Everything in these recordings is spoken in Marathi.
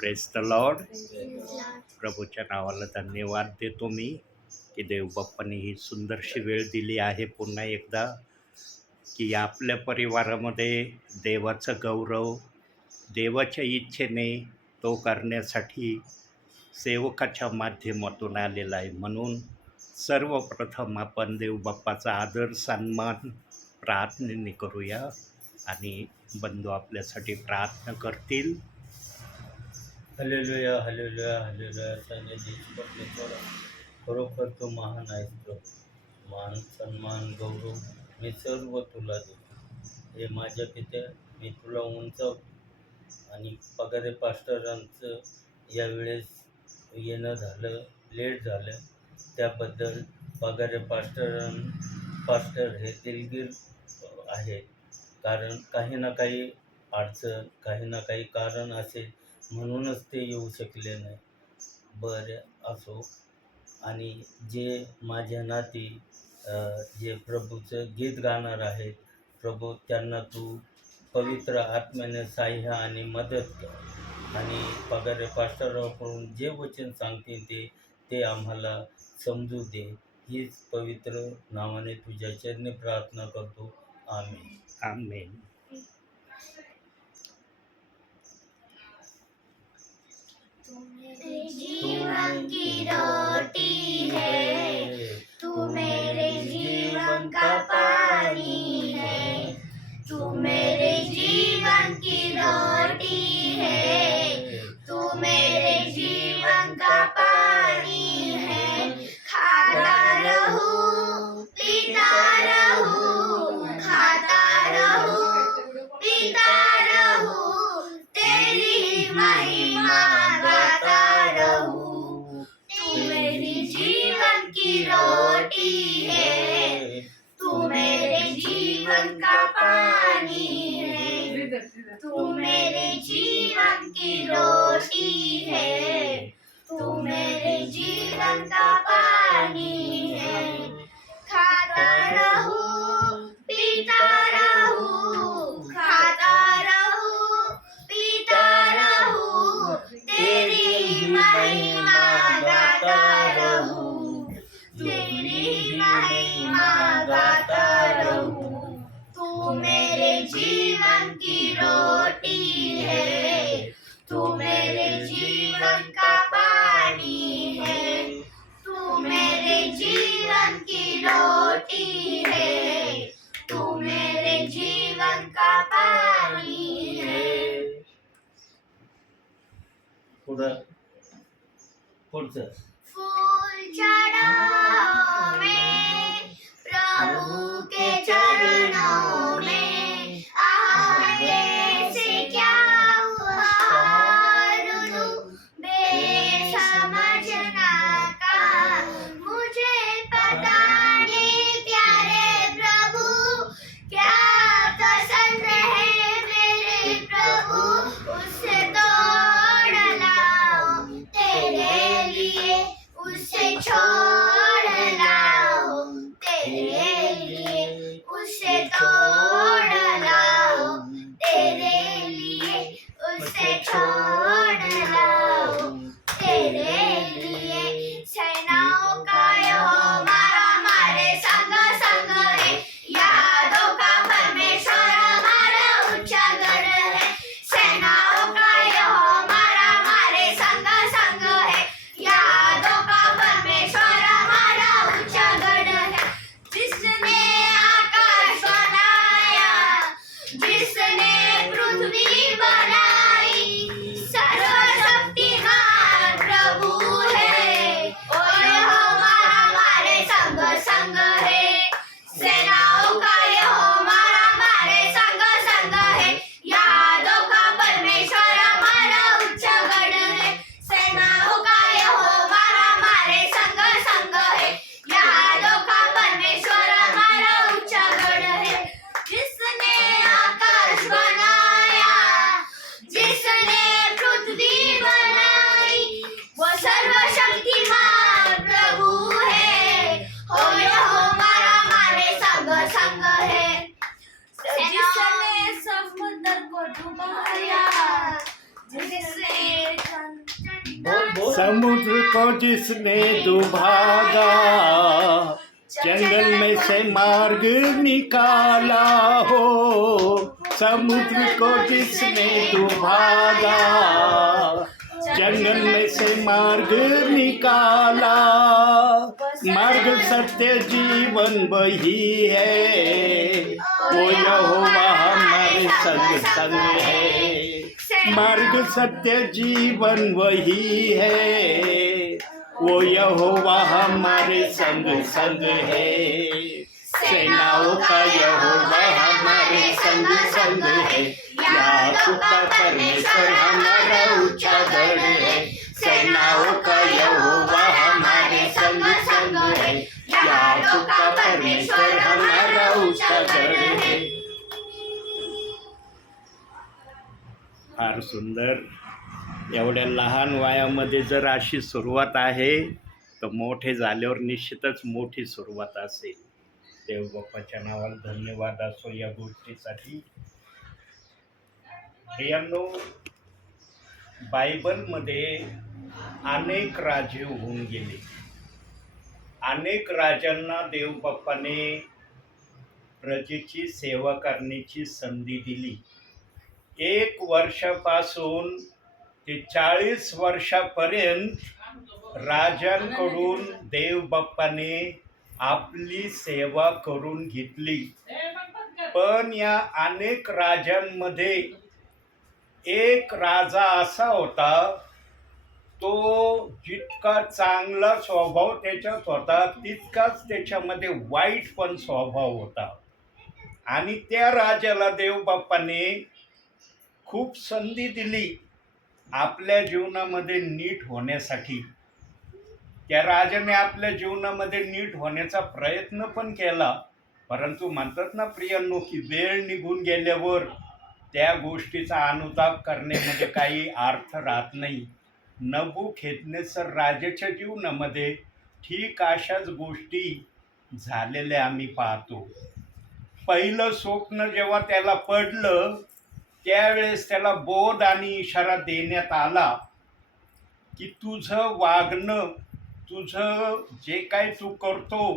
Praise the Lord. प्रभूच्या नावाला धन्यवाद देतो मी की देवबाप्पांनी ही सुंदरशी वेळ दिली आहे पुन्हा एकदा की आपल्या परिवारामध्ये देवाचं गौरव देवाच्या इच्छेने तो करण्यासाठी सेवकाच्या माध्यमातून आलेला आहे. म्हणून सर्वप्रथम आपण देवबाप्पाचा आदर सन्मान प्रार्थनेने करूया आणि बंधू आपल्यासाठी प्रार्थना करतील. Hallelujah hallelujah hallelujah. परमेश्वर खरोखर तो महान आहे प्रभू. मान सन्मान गौरव मी सर्व तुला देतो. हे माझ्या पित्या, मी तुला उंचावतो. आणि पगारे पास्टरांचं यावेळेस येणं झालं, लेट झालं, त्याबद्दल पगारे पास्टर हे दिलगीर आहेत. कारण काही ना काही अडचण, काही ना काही कारण असेल म्हणूनच ते येऊ शकले नाही. बरं असो. आणि जे माझ्या नाती जे प्रभूचं गीत गाणार आहेत, प्रभू त्यांना तू पवित्र आत्म्याने सहाय्य आणि मदत कर. आणि पगारे पास्टरांकडून जे वचन सांगतील ते आम्हाला समजू दे. हीच पवित्र नावाने तुझ्या चरणी प्रार्थना करतो. आमेन. आमेन. जीवन की रोटी है, तू मेरे जीवन का पानी है, तू मेरे जीवन की रोटी है, तू मेरे जीवन का पानी है. खाता रहूं पीता रहूं, खाता रहूं पीता रहूं, तेरी महिमा गाता रहूं. तू मेरी जीवन की रोटी है, तू मेरे जीवन का पानी है, तू मेरे जीवन की रोटी है, तू मेरे जीवन का पानी है. खाता रहूं पीता रहूं, खाता रहूं पीता रहूं, तेरी महिमा गाता रहूं, तेरी महिमा गाता रहूं. तू मेरे जीवन की रोटी है, तू मेरे जीवन का पानी है, तू मेरे जीवन की रोटी है, तू मेरे जीवन का पानी है. पुढचं फूल चढ़ाओ में प्रभु के चरणों में, आह कैसे क्या उपहार दूं बेसमझना का. मुझे पता नहीं प्यारे प्रभु क्या पसंद है मेरे प्रभु, उससे तोड़ लाओ तेरे लिए, उससे छोड़ समुद्र को जिसने दुभागा, जंगल में से मार्ग निकाला हो। समुद्र को जिसने दुभागा, जंगल में से मार्ग निकाला। मार्ग सत्य जीवन वही है, वो यहोवा हमारे संग संग है। मार्ग सत्य जीवन वही है, वो यहोवा हमारे संग संग है। सेनाओं का यहोवा हमारे संग संग है। याकूब का परमेश्वर हमारा ऊंचा गढ़ है। सेनाओं का यहोवा हमारे संग संग है। याकूब का परमेश्वर हमारा ऊंचा गढ़ है। फार सुंदर. एवढ्या लहान वयामध्ये जर अशी सुरुवात आहे तर मोठे झाल्यावर निश्चितच मोठी सुरुवात असेल. देवबाप्पाच्या नावाला धन्यवाद असो या गोष्टीसाठी. प्रियांनो, बायबलमध्ये अनेक राजे होऊन गेले. अनेक राजांना देवबाप्पाने प्रजेची सेवा करण्याची संधी दिली. 1 वर्षापासून ते 40 वर्षापर्यंत राजांकडून देवबाप्पाने आपली सेवा करून घेतली. पण या अनेक राजांमध्ये एक राजा असा होता, तो जितका चांगला स्वभाव त्याच्यात होता तितकाच त्याच्यामध्ये वाईट पण स्वभाव होता. आणि त्या राजाला देवबाप्पाने खूप संधी दिली आपल्या जीवनामध्ये नीट होण्यासाठी. त्या राजाने आपल्या जीवनामध्ये नीट होण्याचा प्रयत्न पण केला, परंतु म्हणतात ना प्रियांनो की वेळ निघून गेल्यावर त्या गोष्टीचा अनुताप करण्यामध्ये काही अर्थ राहत नाही. नबूखदनेस्सर राजाच्या जीवनामध्ये ठीक अशाच गोष्टी झालेल्या आम्ही पाहतो. पहिलं स्वप्न जेव्हा त्याला पडलं त्यावेळेस त्याला बोध आणि इशारा देण्यात आला की तुझं वागणं, तुझं जे काय तू करतो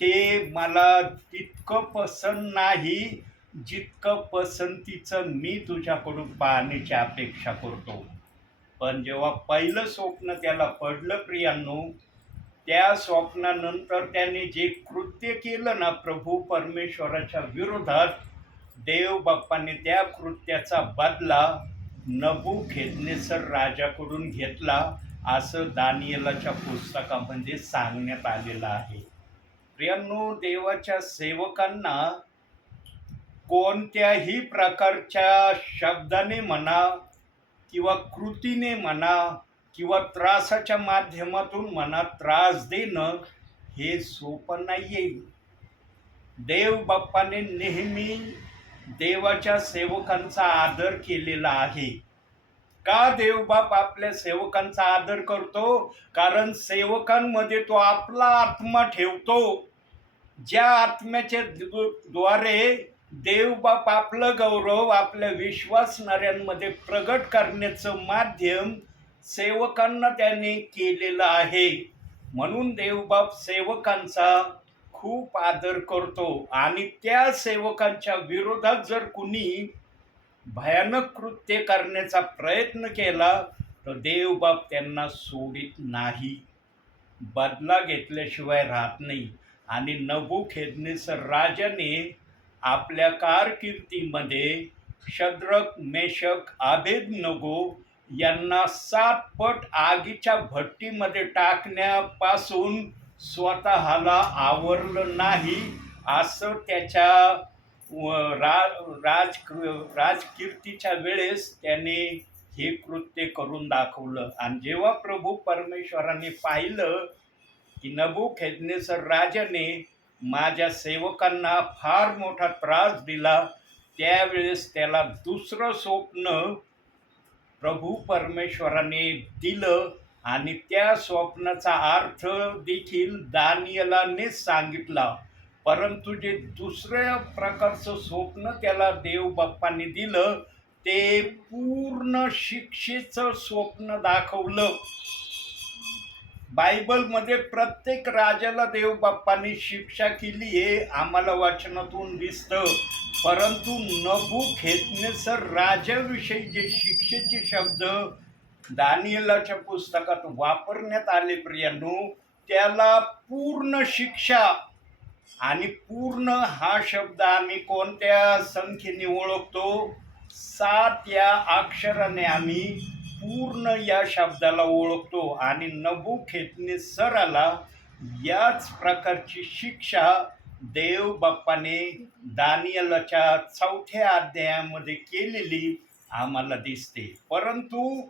ते मला तितकं पसंत नाही जितकं पसंतीचं मी तुझ्याकडून पाहण्याची अपेक्षा करतो. पण जेव्हा पहिलं स्वप्न त्याला पडलं प्रियांनो, त्या स्वप्नानंतर त्याने जे कृत्य केलं ना प्रभू परमेश्वराच्या विरोधात, देवबाप्पाने त्या कृत्याचा बदला नबूखदनेस्सर राजाकडून घेतला असं दानिएलाच्या पुस्तकामध्ये सांगण्यात आलेलं आहे. प्रियांनो, देवाच्या सेवकांना कोणत्याही प्रकारच्या शब्दाने म्हणा किंवा कृतीने म्हणा किंवा त्रासाच्या माध्यमातून म्हणा त्रास देणं हे सोपं नाही आहे. देवबाप्पाने नेहमी देवाच्या सेवकांचा आदर केलेला आहे. का देवबाप आपल्या सेवकांचा आदर करतो? कारण सेवकांमध्ये तो आपला आत्मा ठेवतो. ज्या आत्म्याच्या द्वारे देवबाप आपलं गौरव आपल्या विश्वासणाऱ्यांमध्ये प्रगट करण्याचं माध्यम सेवकांना त्याने केलेलं आहे. म्हणून देवबाप सेवकांचा खूप आदर करतो. आणि त्या सेवकांच्या विरोधात जर कुणी भयानक कृत्य करण्याचा प्रयत्न केला तर देवबाप त्यांना सोडित नाही, बदला घेतल्याशिवाय राहत नाही. आणि नबूखदनेस्सर राजाने आपल्या कारकिर्दीमध्ये शद्रक, मेशक, अबेदनगो यांना 7 पट आगीच्या भट्टीमध्ये टाकण्यापासून स्वतःला आवरलं नाही असं त्याच्या राजकीर्तीच्या वेळेस त्याने हे कृत्य करून दाखवलं. आणि जेव्हा प्रभू परमेश्वराने पाहिलं की नबूखदनेस्सर राजाने माझ्या सेवकांना फार मोठा त्रास दिला, त्यावेळेस त्याला दुसरं स्वप्न प्रभू परमेश्वराने दिलं. आणि त्या स्वप्नाचा अर्थ देखील दानिएलानेच सांगितला. परंतु जे दुसऱ्या प्रकारचं स्वप्न त्याला देवबाप्पाने दिलं ते पूर्ण शिक्षेचं स्वप्न दाखवलं. बायबलमध्ये प्रत्येक राजाला देव बाप्पाने शिक्षा केली हे आम्हाला वाचनातून दिसतं. परंतु नबूखदनेस्सर राजाविषयी जे शिक्षेचे शब्द दानिएलाच्या पुस्तकात वापरण्यात आले प्रियांनो, त्याला पूर्ण शिक्षा, आणि पूर्ण हा शब्द आम्ही कोणत्या संख्येने ओळखतो? 7 या अक्षराने आम्ही पूर्ण या शब्दाला ओळखतो. आणि नबूखदनेस्सराला याच प्रकारची शिक्षा देव बाप्पाने दानिएलाच्या 4थ्या अध्यायामध्ये केलेली आम्हाला दिसते. परंतु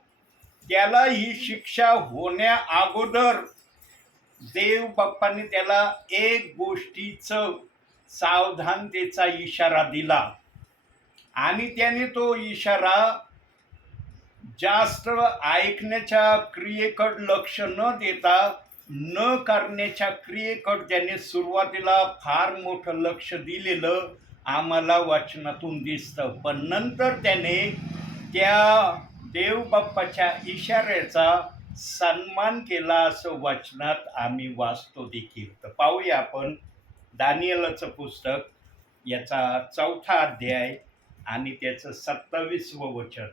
त्याला ही शिक्षा होण्या अगोदर देव बाप्पाने त्याला एक गोष्टीचं सावधानतेचा इशारा दिला, आणि त्याने तो इशारा जास्त ऐकण्याच्या क्रियेकडे लक्ष न देता न करण्याच्या क्रियेकडे त्याने सुरुवातीला फार मोठं लक्ष दिलेलं आम्हाला वाचनातून दिसतं. पण नंतर त्याने त्या देव बाप्पाच्या इशाऱ्याचा सन्मान केला असं वचनात आम्ही वाचतो देखील. तर पाहूया आपण दानिएलाचं पुस्तक याचा 4था अध्याय आणि त्याचं 27वं वचन.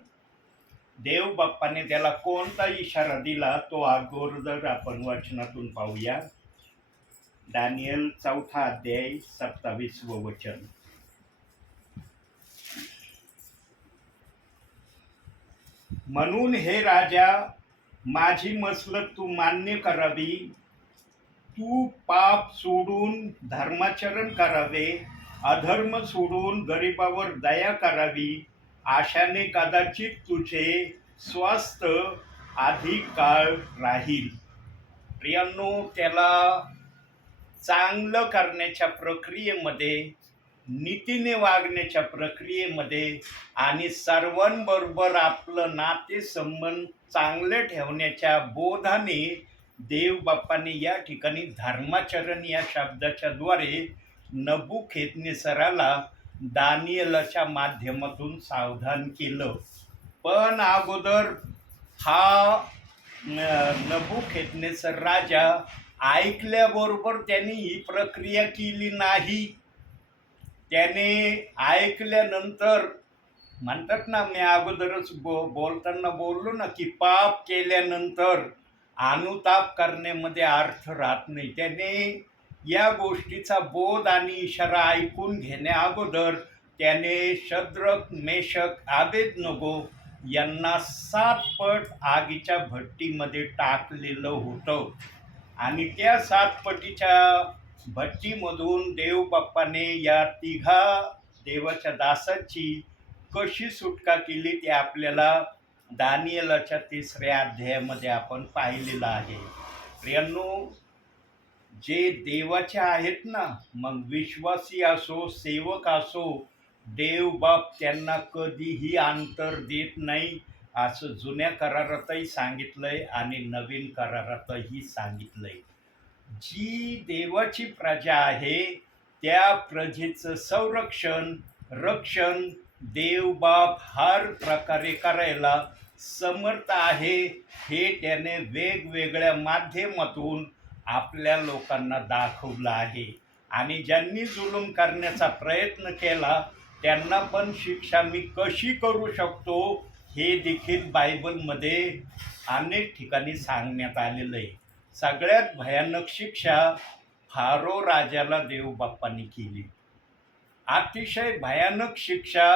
देव बाप्पाने त्याला कोणता इशारा दिला तो अगोदर आपण वचनातून पाहूया. दानिएल 4था अध्याय 27वं वचन. म्हणून हे राजा, माझी मसलत तू मान्य करावी. तू पाप सोडून धर्माचरण करावे, अधर्म सोडून गरिबावर दया करावी. आशाने कदाचित तुझे स्वास्थ्य अधिक काळ राहील. प्रियांनो, त्याला चांगलं करण्याच्या प्रक्रियेमध्ये, नीतीने वागण्याच्या प्रक्रियेमध्ये आणि सर्वांबरोबर आपलं नातेसंबंध चांगले ठेवण्याच्या बोधाने देव बाप्पाने या ठिकाणी धर्माचरण या शब्दाच्या द्वारे नबूखदनेस्सराला दानिएलाच्या माध्यमातून सावधान केलं. पण अगोदर हा नबूखदनेस्सर राजा ऐकल्याबरोबर त्यांनी ही प्रक्रिया केली नाही. त्याने ऐकल्यानंतर, म्हणतात ना, मी अगोदरच बोलताना बोललो ना की पाप केल्यानंतर अनुताप करण्यामध्ये अर्थ राहत नाही. त्याने या गोष्टीचा बोध आणि इशारा ऐकून घेण्या अगोदर त्याने शद्रक, मेषक, अबेदनगो यांना 7 पट आगीच्या भट्टीमध्ये टाकलेलं होतं. आणि त्या 7 पटीच्या भट्टीमधून देव बाप्पाने या 3 देवाच्या दासांची कशी सुटका केली ते आपल्याला दानिएलाच्या 3ऱ्या अध्यायामध्ये आपण पाहिलेलं आहे. प्रियांनो, जे देवाचे आहेत ना, मग विश्वासी असो, सेवक असो, देव बाप त्यांना कधीही अंतर देत नाही असं जुन्या करारातही सांगितलंय आणि नवीन करारातही सांगितलंय. जी देवाची प्रजा आहे त्या प्रजेचं संरक्षण, रक्षण देव बाप हर प्रकारे करायला समर्थ आहे, हे त्याने वेगवेगळ्या माध्यमातून आपल्या लोकांना दाखवलं आहे. आणि ज्यांनी जुलूम करण्याचा प्रयत्न केला त्यांना पण शिक्षा मी कशी करू शकतो हे देखील बायबलमध्ये अनेक ठिकाणी सांगण्यात आलेलं आहे. सगळ्यात भयानक शिक्षा फारो राजाला देव बाप्पांनी केली. अतिशय भयानक शिक्षा.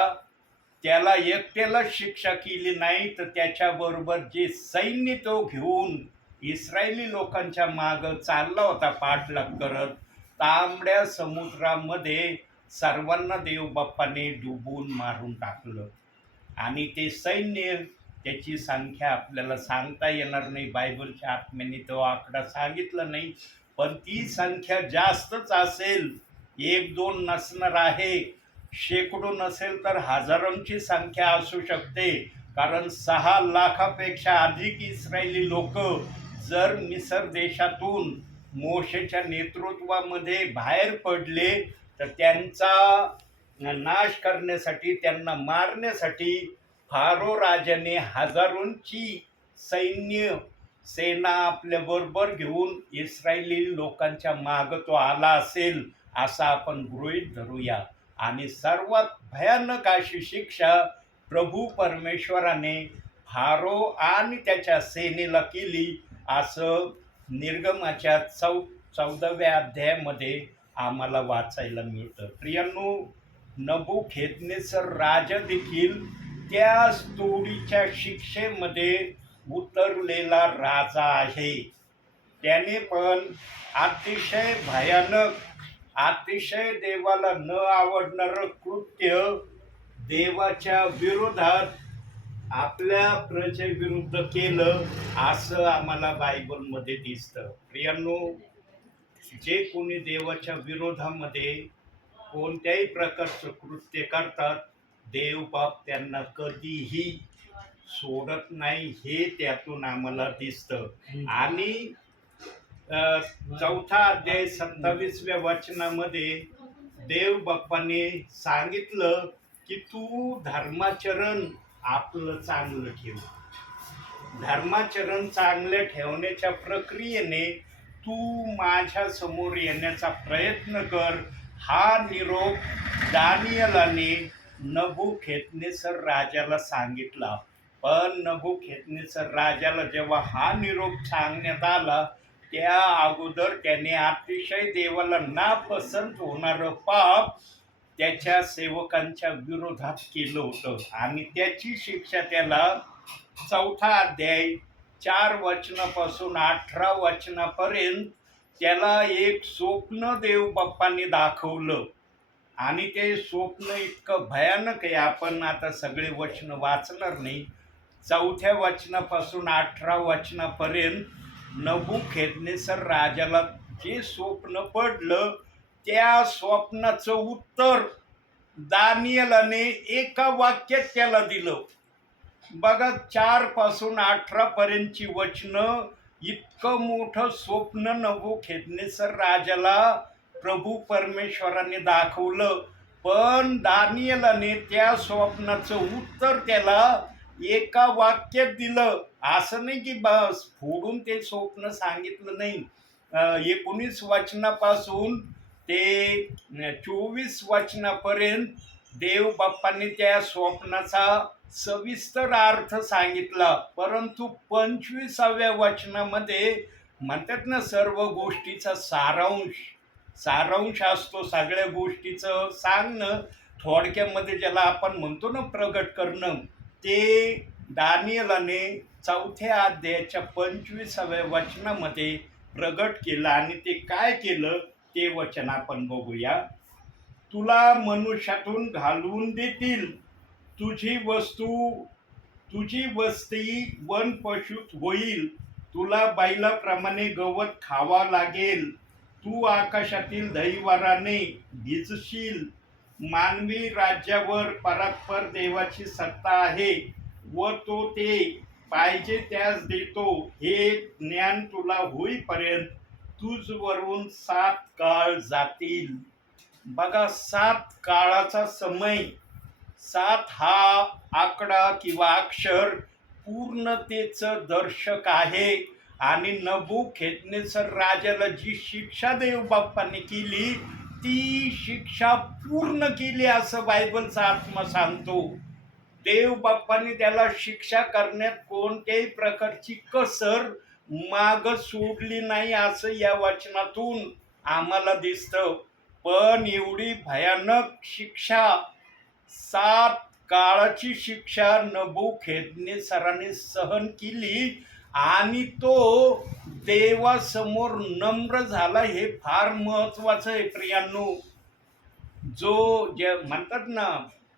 त्याला एकट्यालाच शिक्षा केली नाही, तर त्याच्याबरोबर जे सैन्य तो घेऊन इस्रायली लोकांच्या मागं चालला होता पाठलाग करत, तांबड्या समुद्रामध्ये सर्वांना देव बाप्पाने डुबून मारून टाकलं. आणि ते सैन्य, त्याची संख्या आपल्याला सांगता येणार नाही, बायबलच्या आत्म्याने तो आकडा सांगितला नाही, पण ती संख्या जास्तच असेल. 1-2 नसणार आहे, शेकडो नसेल तर हजारोंची संख्या असू शकते. कारण 6 लाखापेक्षा अधिक इस्रायली लोक जर मिसर देशातून मोशेच्या नेतृत्वामध्ये बाहेर पडले तर त्यांचा नाश करण्यासाठी, त्यांना मारण्यासाठी फारो राजाने हजारोंची सैन्य सेना आपल्याबरोबर घेऊन इस्रायली लोकांच्या मागं तो आला असेल असं आपण गृहीत धरूया. आणि सर्वात भयानक अशी शिक्षा प्रभू परमेश्वराने फारो आणि त्याच्या सेनेला केली असं निर्गमाच्या 14व्या अध्यायामध्ये आम्हाला वाचायला मिळतं. प्रियांनो, नबुखेदनेस्सर राजा देखील त्याच तोडीच्या शिक्षेमध्ये उतरलेला राजा आहे. त्याने पण अतिशय भयानक, अतिशय देवाला न आवडणारं कृत्य देवाच्या विरोधात आपल्या प्रजेविरुद्ध केलं असं आम्हाला बायबलमध्ये दिसतं. प्रियांनो, जे कोणी देवाच्या विरोधामध्ये कोणत्याही प्रकारचं कृत्य करतात, देव बाप त्यांना कधीही सोडत नाही, हे त्यातून आम्हाला दिसतं. आणि 4था अध्याय 27व्या वचनामध्ये देव बाप्पाने सांगितलं की तू धर्माचरण आपलं चांगलं ठेव. धर्माचरण चांगलं ठेवण्याच्या प्रक्रियेने तू माझ्या समोर येण्याचा प्रयत्न कर. हा निरोप दानिएलाने नबुखेदनेस्सर राजाला सांगितला. पण नबुखेदनेस्सर राजाला जेव्हा हा निरोप सांगण्यात आला, त्या अगोदर त्याने अतिशय देवाला नापसंत होणारं पाप त्याच्या सेवकांच्या विरोधात केलं होतं. आणि त्याची शिक्षा त्याला 4था अध्याय 4 वचनापासून 18 वचनापर्यंत त्याला एक स्वप्न देव बाप्पाने दाखवलं. आणि ते स्वप्न इतकं भयानक आहे, आपण आता सगळे वचन वाचणार नाही. 4थ्या वचनापासून 18 वचनापर्यंत नबुखेदनेस्सर राजाला जे स्वप्न पडलं त्या स्वप्नाचं उत्तर दानिएलाने एका वाक्यात त्याला दिलं. बघा, 4 पासून 18 पर्यंतची वचनं, इतकं मोठं स्वप्न नबुखेदनेस्सर राजाला प्रभू परमेश्वराने दाखवलं, पण दानिएलाने त्या स्वप्नाचं उत्तर त्याला एका वाक्यात दिलं. असं नाही की बस फोडून ते स्वप्न सांगितलं नाही. 19 वचनापासून ते 24 वचनापर्यंत देव बाप्पाने त्या स्वप्नाचा सविस्तर अर्थ सांगितला. परंतु 25व्या वचनामध्ये म्हणतात ना, सर्व गोष्टीचा सारांश असतो. सगळ्या गोष्टीचं सांगणं थोडक्यामध्ये, ज्याला आपण म्हणतो ना प्रगट करणं, ते दानिएलाने 4थ्या अध्यायाच्या 25व्या वचनामध्ये प्रगट केलं. आणि ते काय केलं ते वचन आपण बघूया. तुला मनुष्यातून घालवून देतील, तुझी वस्ती वन पशुत होईल, तुला बैलाप्रमाणे गवत खावा लागेल, तू आकाशातील दहीवाराने भिजशील. मानवी राज्यावर परात्पर देवाची सत्ता आहे व तो ते पाहिजे त्यास देतो. हे ज्ञान तुला होईपर्यंत तुझवरून 7 काळ जातील. बघा, 7 काळाचा समय, 7 हा आकडा किंवा अक्षर पूर्णतेचं दर्शक आहे. आणि नबुखेदनेस्सर राजाला जी शिक्षा देव बाप्पाने केली ती शिक्षा पूर्ण केली असं बायबलचा आत्मा सांगतो. देव बाप्पाने त्याला शिक्षा करण्यात कोणत्याही प्रकारची कसर माग सोडली नाही असं या वचनातून आम्हाला दिसतं. पण एवढी भयानक शिक्षा, 7 काळाची शिक्षा नबुखेदनेस्सराने सहन केली आणि तो देवासमोर नम्र झाला. हे फार महत्वाचं आहे प्रियांनो. जे म्हणतात ना,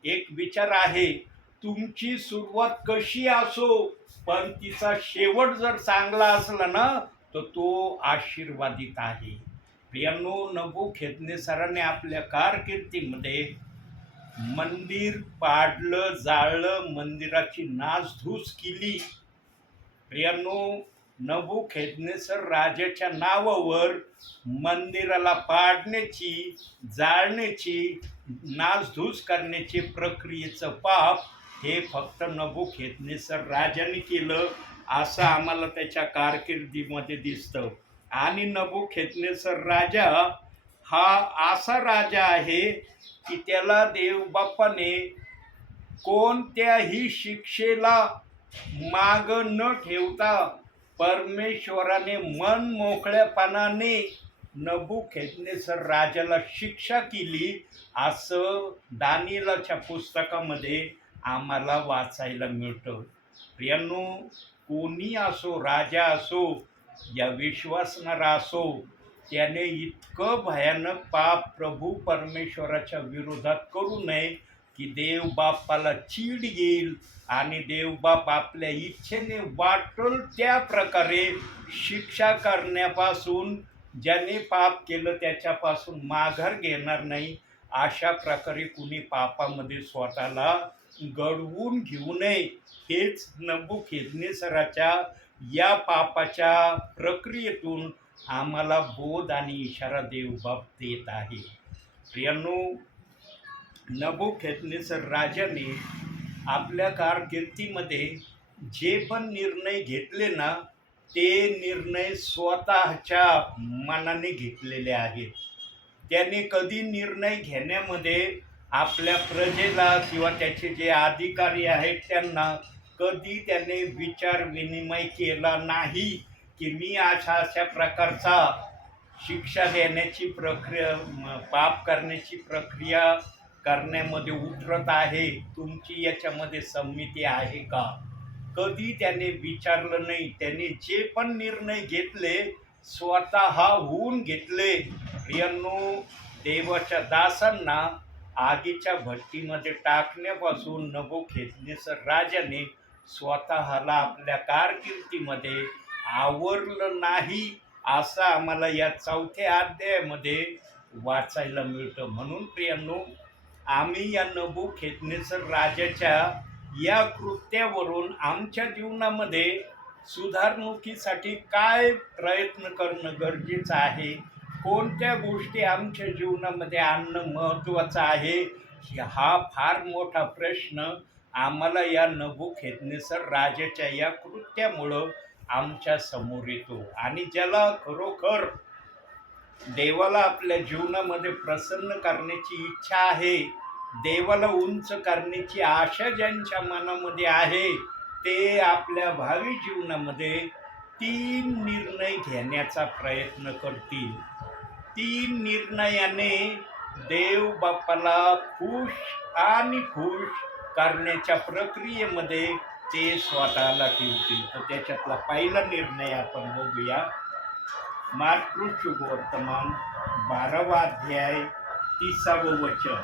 एक विचार आहे, तुमची सुरुवात कशी असो पण तिचा शेवट जर चांगला असला ना तर तो आशीर्वादित आहे. प्रियांनो, नबुखेदनेस्सराने आपल्या कारकिर्दीमध्ये मंदिर पाडलं, जाळलं, मंदिराची नासधूस केली. प्रियांनो, नबुखेदनेस्सर राजाच्या नावावर मंदिराला पाडण्याची, जाळण्याची, नासधूस करण्याची प्रक्रियेचं पाप हे फक्त नबुखेदनेस्सर राजाने केलं. असं आम्हाला त्याच्या कारकिर्दीमध्ये दिसतं. आणि नबुखेतनेसर राजा हा असा राजा आहे की त्याला देवबापाने कोणत्याही शिक्षेला माग न ठेवता परमेश्वराने मन मोकळ्यापणाने नबुखेतनेसर राजाला शिक्षा केली, असं दानिएलाच्या पुस्तकामध्ये आम्हाला वाचायला मिळतं. प्रियांनो, कोणी असो, राजा असो या विश्वासणारा असो, त्याने इतकं भयानक पाप प्रभू परमेश्वराच्या विरोधात करू नये की देव बापाला चीड येईल आणि देवबाप आपल्या इच्छेने वाटल त्या प्रकारे शिक्षा करण्यापासून, ज्याने पाप केलं त्याच्यापासून माघार घेणार नाही. अशा प्रकारे कुणी पापामध्ये स्वतःला गडवून घेऊ नये, हेच नबुखेतनेसराच्या या पापाच्या प्रक्रियेतून आम्हाला बोध आणि इशारा देवबाप देत आहे. प्रियांनो, नबुखेतनेसर राजाने आपल्या कारकिर्दीमध्ये जे पण निर्णय घेतले ना, ते निर्णय स्वतःच्या मनाने घेतलेले आहेत. त्याने कधी निर्णय घेण्यामध्ये आपल्या प्रजेला किंवा त्याचे जे अधिकारी आहेत त्यांना कधी त्याने विचार विनिमय केला नाही की मी अशा अशा प्रकारचा शिक्षा देण्याची प्रक्रिया, पाप करण्याची प्रक्रिया करण्यामध्ये उतरत आहे, तुमची याच्यामध्ये संमती आहे का. कधी त्याने विचारलं नाही. त्याने जे पण निर्णय घेतले स्वतःहून घेतले. प्रियांनो, देवाच्या दासांना आगीच्या भट्टीमध्ये टाकण्यापासून नबुखेतनेसर राजाने स्वतःला आपल्या कारकिर्दीमध्ये आवरलं नाही, असं आम्हाला या 4थ्या अध्यायामध्ये वाचायला मिळतं. म्हणून प्रियांनो, आम्ही या नबुखेतनेसर राजाच्या या कृत्यावरून आमच्या जीवनामध्ये सुधारणुकीसाठी काय प्रयत्न करणं गरजेचं आहे, कोणत्या गोष्टी आमच्या जीवनामध्ये आणणं महत्त्वाचं आहे, हा फार मोठा प्रश्न आम्हाला या नबुखेतनेसर राजाच्या या कृत्यामुळं आमच्या समोर येतो. आणि ज्याला खरोखर देवाला आपल्या जीवनामध्ये प्रसन्न करण्याची इच्छा आहे, देवाला उंच करण्याची आशा ज्यांच्या मनामध्ये आहे, ते आपल्या भावी जीवनामध्ये 3 निर्णय घेण्याचा प्रयत्न करतील. 3 निर्णयाने देव बाप्पाला खुश करण्याच्या प्रक्रियेमध्ये ते स्वतःला ठेवतील. तर त्याच्यातला पहिला निर्णय आपण बघूया. मार्क शुभवर्तमान 12वा अध्याय 30वे वचन.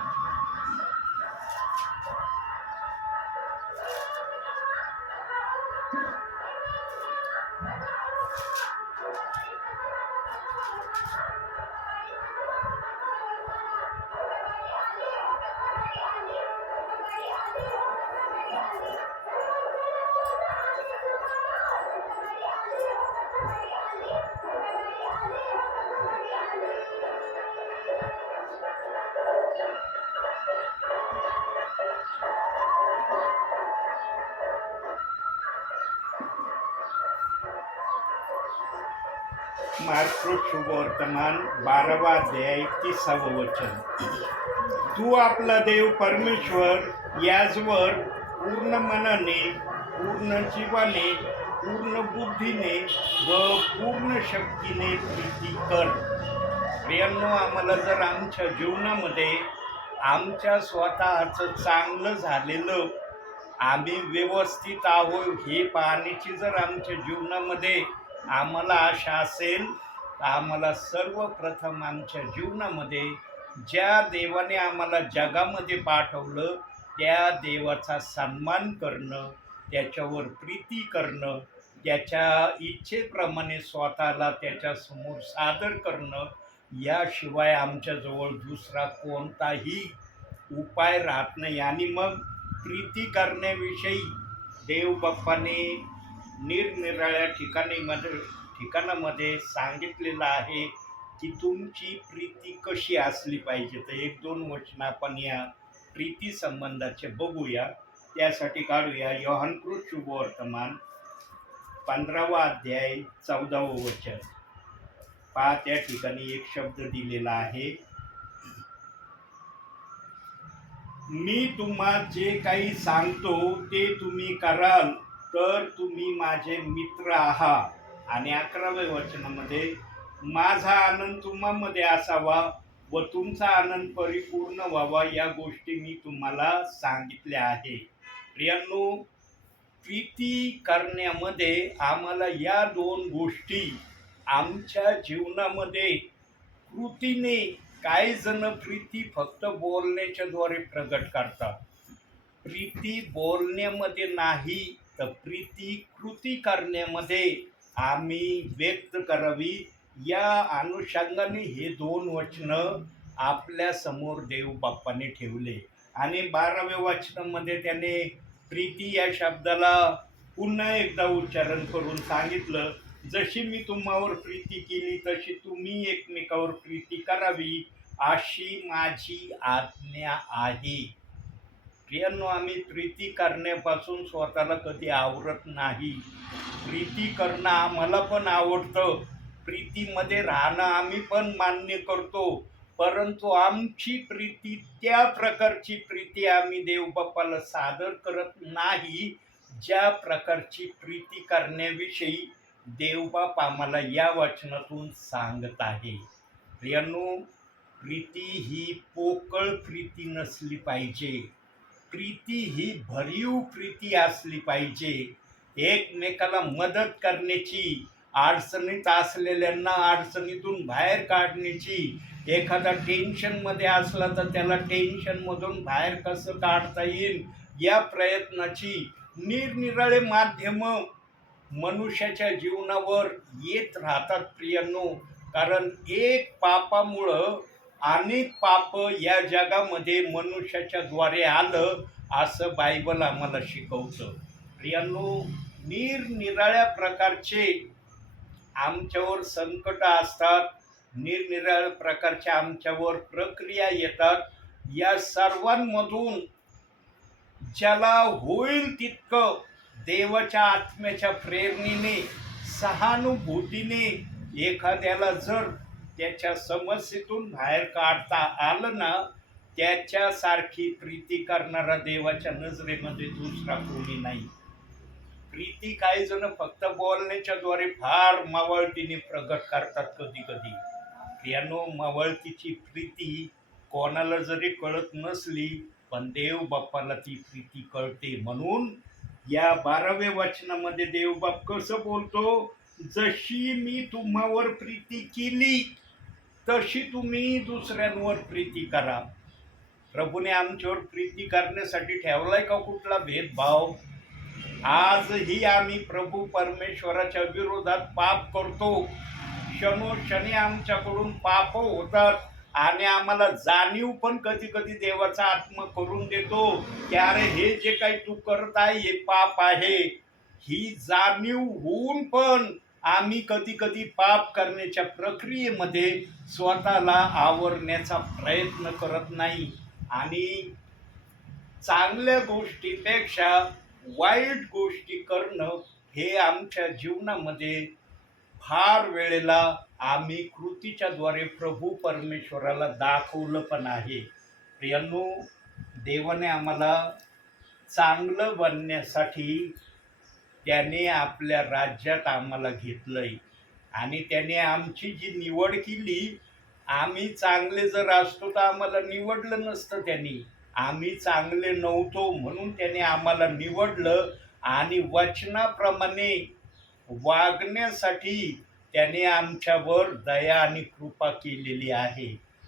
मार्क शुभवर्तमान 12वा अध्याय 30वे वचन. तू आपला देव परमेश्वर याजवर पूर्ण मनाने, पूर्ण जीवाने, पूर्ण बुद्धीने व पूर्ण शक्तीने प्रीती कर. प्रियांनो, आम्हाला जर आमच्या जीवनामध्ये आमच्या स्वतःचं चांगलं झालेलं, आम्ही व्यवस्थित आहोत हे पाहण्याची जर आमच्या जीवनामध्ये आम्हाला आशा असेल, तर आम्हाला सर्वप्रथम आमच्या जीवनामध्ये ज्या देवाने आम्हाला जगामध्ये पाठवलं त्या देवाचा सन्मान करणं, त्याच्यावर प्रीती करणं, त्याच्या इच्छेप्रमाणे स्वतःला त्याच्यासमोर सादर करणं, याशिवाय आमच्याजवळ दुसरा कोणताही उपाय राहत नाही. आणि मग प्रीती करण्याविषयी देवबाप्पाने निरनिराळ्या ठिकाणामध्ये सांगितलेलं आहे की तुमची प्रीती कशी असली पाहिजे. तर 1-2 वचन आपण या प्रीती संबंधाचे बघूया. त्यासाठी काढूया योहान शुभवर्तमान 15वा अध्याय 14वं वचन पहा. त्या ठिकाणी एक शब्द दिलेला आहे, मी तुम्हा जे काही सांगतो ते तुम्ही कराल तर तुम्ही माझे मित्र आहात. आणि 11व्या वचनामध्ये, माझा आनंद तुम्हामध्ये असावा व तुमचा आनंद परिपूर्ण व्हावा या गोष्टी मी तुम्हाला सांगितल्या आहे. प्रियांनो, प्रीती करण्यामध्ये आम्हाला या दोन गोष्टी आमच्या जीवनामध्ये कृतीने, काही जण प्रीती फक्त बोलण्याच्या द्वारे प्रगट करतात. प्रीती बोलण्यामध्ये नाही तर प्रीती कृती करण्यामध्ये आम्ही व्यक्त करावी. या अनुषंगाने हे दोन वचनं आपल्या समोर देव बाप्पाने ठेवले. आणि 12व्या वचनामध्ये त्याने प्रीती या शब्दाला पुन्हा एकदा उच्चारण करून सांगितलं, जशी मी तुम्हावर प्रीती केली तशी तुम्ही एकमेकावर प्रीती करावी, अशी माझी आज्ञा आहे. प्रियांनो, आम्ही प्रीती करण्यापासून स्वतःला कधी आवरत नाही. प्रीती करणं आम्हाला पण आवडतं, प्रीतीमध्ये राहणं आम्ही पण मान्य करतो, परंतु आमची प्रीती, त्या प्रकारची प्रीती आम्ही देवबाप्पाला सादर करत नाही ज्या प्रकारची प्रीती करण्याविषयी देवबाप आम्हाला या वचनातून सांगत आहे. प्रियांनो, प्रीती ही पोकळ प्रीती नसली पाहिजे. प्रीती ही भरीव प्रीती असली पाहिजे. एकमेकाला मदत करण्याची, अडचणीत असलेल्यांना अडचणीतून बाहेर काढण्याची, एखादा टेन्शनमध्ये असला तर त्याला टेन्शनमधून बाहेर कसं काढता येईल या प्रयत्नाची निरनिराळे माध्यमं मनुष्याच्या जीवनावर येत राहतात. प्रियांनो, कारण एक पापामुळं अनेक पाप या जगामध्ये मनुष्याच्या द्वारे आलं असं बायबल आम्हाला शिकवतं. प्रियांनो, निरनिराळ्या प्रकारचे आमच्यावर संकट असतात, निरनिराळ्या प्रकारच्या आमच्यावर प्रक्रिया येतात. या सर्वांमधून ज्याला होईल तितकं देवाच्या आत्म्याच्या प्रेरणेने, सहानुभूतीने एखाद्याला जर त्याच्या समस्येतून बाहेर काढता आलं ना, त्याच्यासारखी प्रीती करणारा देवाच्या नजरेमध्ये दुसरा कोणी नाही. प्रीती काही जण फक्त बोलण्याच्या द्वारे फार मावळतीने प्रगट करतात कधी कधी. प्रियांनो, मावळतीची प्रीती कोणाला जरी कळत नसली पण देव बाप्पाला ती प्रीती कळते. म्हणून या 12व्या वचनामध्ये देवबाप कसं बोलतो, जशी मी तुम्हावर प्रीती केली तशी तुम्ही दुसऱ्यांवर प्रीती करा. प्रभूने आमच्यावर प्रीती करण्यासाठी ठेवलाय का कुठला भेदभाव? आजही आम्ही प्रभू परमेश्वराच्या विरोधात पाप करतो. क्षणोक्षणी आमच्याकडून पाप होतात आणि आम्हाला जाणीव पण कधी कधी देवाचा आत्मा करून देतो की अरे हे जे काही तू करत आहे हे पाप आहे. ही जाणीव होऊन पण आम्ही कधी कधी पाप करण्याच्या प्रक्रियेमध्ये स्वतःला आवरण्याचा प्रयत्न करत नाही आणि चांगल्या गोष्टीपेक्षा वाईट गोष्टी करणं हे आमच्या जीवनामध्ये फार वेळेला आम्ही कृतीच्या द्वारे प्रभू परमेश्वराला दाखवलं पण आहे. प्रियांनो, देवाने आम्हाला चांगलं बनण्यासाठी त्याने आपल्या राज्यात आम्हाला घेतलंय आणि त्याने आमची जी निवड केली, आम्ही चांगले जर असतो तर आम्हाला निवडलं नसतं त्यांनी. आम्ही चांगले नव्हतो म्हणून त्याने आम्हाला निवडलं आणि वचनाप्रमाणे वागण्यासाठी त्याने आमच्यावर दया आणि कृपा केलेली आहे.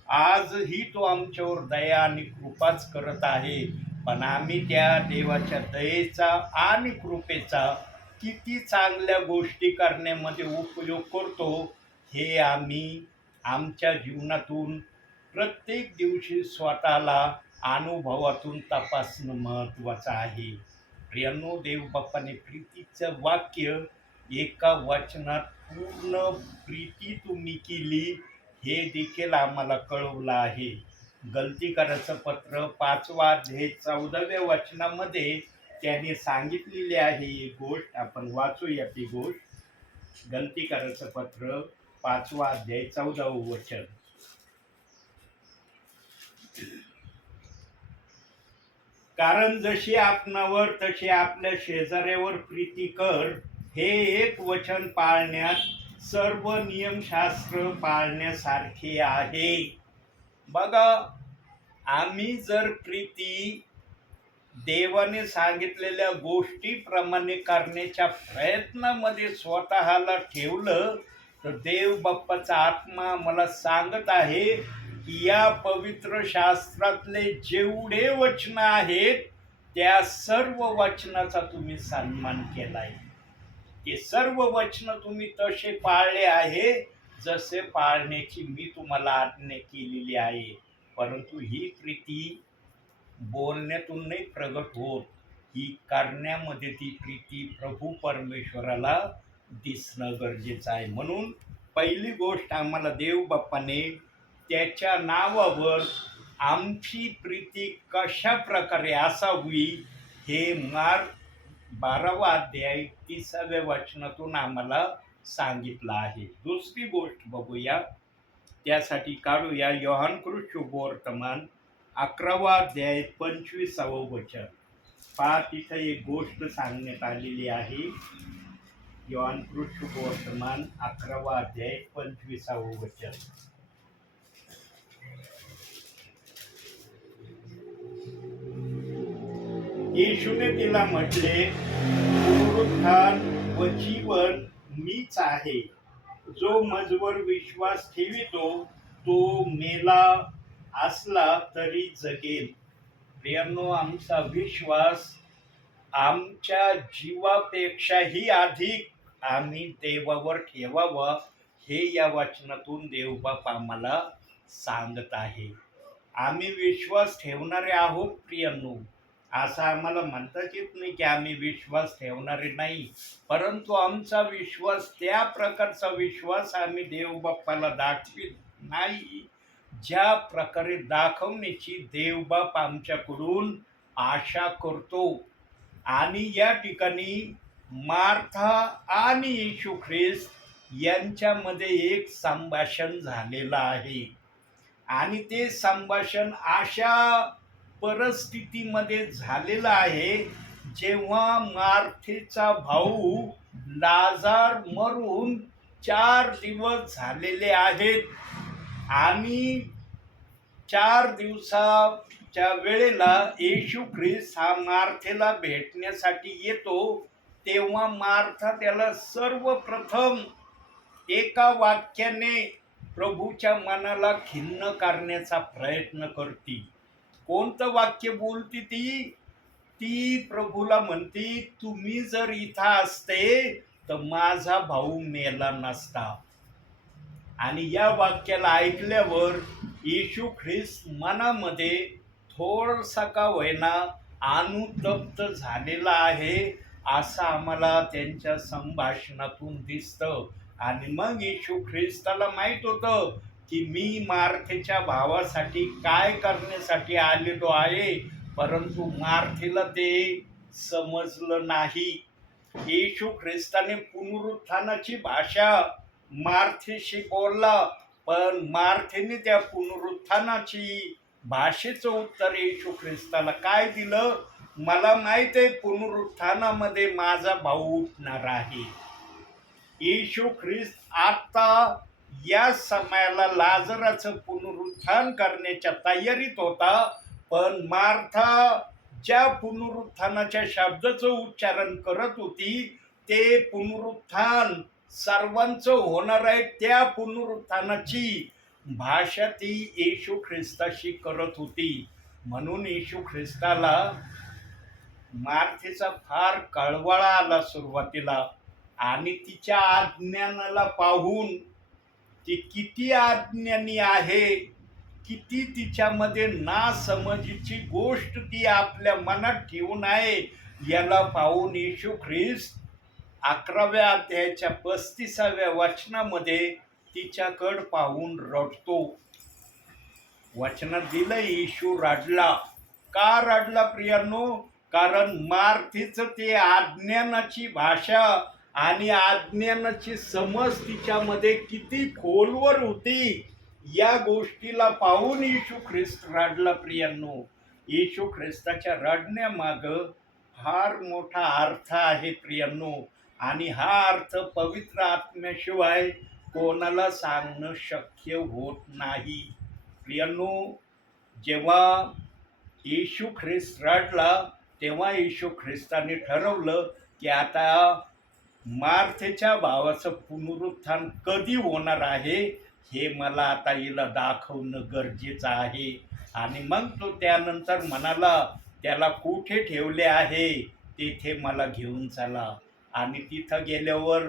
आजही तो आमच्यावर दया आणि कृपाच करत आहे. पण आम्ही त्या देवाच्या दयेचा आणि कृपेचा किती चांगल्या गोष्टी करण्यामध्ये उपयोग करतो हे आम्ही आमच्या जीवनातून प्रत्येक दिवशी स्वतःला अनुभवातून तपासणं महत्त्वाचं आहे. प्रियांनो, देवबाप्पाने प्रीतीचं वाक्य एका वचनात पूर्ण प्रीती तुम्ही केली हे देखील आम्हाला कळवलं आहे. गलतीकाराचं पत्र 5वा अध्याय 14व्या वचनामध्ये त्याने सांगितलेली आहे ही गोष्ट. आपण वाचूया ती गोष्ट. गलतीकाराचं पत्र 5वा अध्याय 14वं वचन. कारण जशी आपणावर तशी आपल्या शेजाऱ्यावर प्रीती कर, हे एक वचन पाळण्यात सर्व नियमशास्त्र पाळण्यासारखे आहे. बघा, आम्ही जर प्रीती देवाने सांगितलेल्या गोष्टीप्रमाणे करण्याच्या प्रयत्नामध्ये स्वतःला ठेवलं, तर देव बाप्पाचा आत्मा मला सांगत आहे की या पवित्र शास्त्रातले जेवढे वचन आहेत त्या सर्व वचनाचा तुम्ही सन्मान केलाय. ते सर्व वचन तुम्ही तसे पाळले आहे जसे पाळण्याची मी तुम्हाला आज्ञा केलेली आहे. परंतु ही प्रीती बोलण्यातून नाही प्रगट होत, ही करण्यामध्ये ती प्रीती प्रभू परमेश्वराला दिसणं गरजेचं आहे. म्हणून पहिली गोष्ट आम्हाला देव बाप्पाने त्याच्या नावावर आमची प्रीती कशा प्रकारे असावी हे मार्क 12वा अध्याय 30व्या वचनातून आम्हाला सांगितलं आहे. दुसरी गोष्ट बघूया, त्यासाठी काढूया योहानकृत शुभवर्तमान 11वा अध्याय 25वं वचन. पहा, तिथं एक गोष्ट सांगण्यात आलेली आहे. योहानकृत शुभवर्तमान 11वा अध्याय 25वं वचन. येशूने तिला म्हटले, पुनरुत्थान व जीवन मीच आहे. जो माझवर विश्वास ठेवितो तो मेला असला तरी जगेल. प्रियांनो, आमचा विश्वास आमच्या जीवापेक्षाही अधिक आम्ही देवावर ठेवावा हे या वचनातून देवबाप आम्हाला सांगत आहे. आम्ही विश्वास ठेवणारे आहोत प्रियांनो. असं आम्हाला म्हणताच येत नाही की आम्ही विश्वास ठेवणारे नाही, परंतु आमचा विश्वास, त्या प्रकारचा विश्वास आम्ही देवबाप्पाला दाखवित नाही ज्या प्रकारे दाखवण्याची देवबाप आमच्याकडून आशा करतो. आणि या ठिकाणी मार्था आणि येशू ख्रिस्त यांच्यामध्ये एक संभाषण झालेलं आहे. आणि ते संभाषण अशा परिस्थितीमध्ये झालेलं आहे जेव्हा मार्थेचा भाऊ लाजार मरून 4 दिवस झालेले आहेत आणि 4 दिवसाच्या वेळेला येशू ख्रिस्त हा मार्थेला भेटण्यासाठी येतो. तेव्हा मार्था त्याला सर्वप्रथम एका वाक्याने प्रभूच्या मनाला खिन्न करण्याचा प्रयत्न करते. कोणतं वाक्य बोलती ती प्रभूला म्हणती, तुम्ही जर इथं असते तर माझा भाऊ मेला नसता. आणि या वाक्याला ऐकल्यावर येशू ख्रिस्त मनामध्ये थोडासा का होईना अनुतप्त झालेला आहे असं आम्हाला त्यांच्या संभाषणातून दिसतं. आणि मग येशू ख्रिस्ताला माहीत होतं की मी मार्थेच्या भावासाठी काय करण्यासाठी आलेलो आहे, परंतु मार्थेला ते समजलं नाही. येशू ख्रिस्ताने पुनरुत्थानाची भाषा मार्थेशी बोलला, पण मार्थेने त्या पुनरुत्थानाची भाषेचं उत्तर येशू ख्रिस्ताला काय दिलं, मला माहित आहे पुनरुत्थानामध्ये माझा भाऊ उठणार आहे. येशू ख्रिस्त आता या समयाला लाजराचं पुनरुत्थान करण्याच्या तयारीत होता, पण मार्था ज्या पुनरुत्थानाच्या शब्दाचं उच्चारण करत होती ते पुनरुत्थान सर्वांचं होणार आहे, त्या पुनरुत्थानाची भाषा ती येशू ख्रिस्ताशी करत होती. म्हणून येशू ख्रिस्ताला मार्थेचा फार कळवळा आला सुरुवातीला. आणि तिच्या आज्ञानाला पाहून, ती किती आज्ञानी आहे, किती तिच्यामध्ये नासमजीची गोष्ट ती आपल्या मनात ठेवून आहे, याला पाहून येशू ख्रिस्त 11व्या अध्यायाच्या 35व्या वचनामध्ये तिच्याकडं पाहून रडतो. वचनात दिलं, येशू रडला. का रडला प्रियांनो? कारण मार्थेचं ते अज्ञानाची भाषा आणि अज्ञानाची समज तिच्यामध्ये किती खोलवर होती, या गोष्टीला पाहून येशू ख्रिस्त रडला. प्रियांनो, येशू ख्रिस्ताच्या रडण्यामागं फार मोठा अर्थ आहे प्रियांनो, आणि हा अर्थ पवित्र आत्म्याशिवाय कोणाला सांगणं शक्य होत नाही. प्रियांनो, जेव्हा येशू ख्रिस्त रडला तेव्हा येशू ख्रिस्ताने ठरवलं की आता मार्थेच्या भावाचं पुनरुत्थान कधी होणार आहे हे मला आता हिला दाखवणं गरजेचं आहे. आणि मग तो त्यानंतर म्हणाला, त्याला कुठे ठेवले आहे तेथे मला घेऊन चला. आणि तिथं गेल्यावर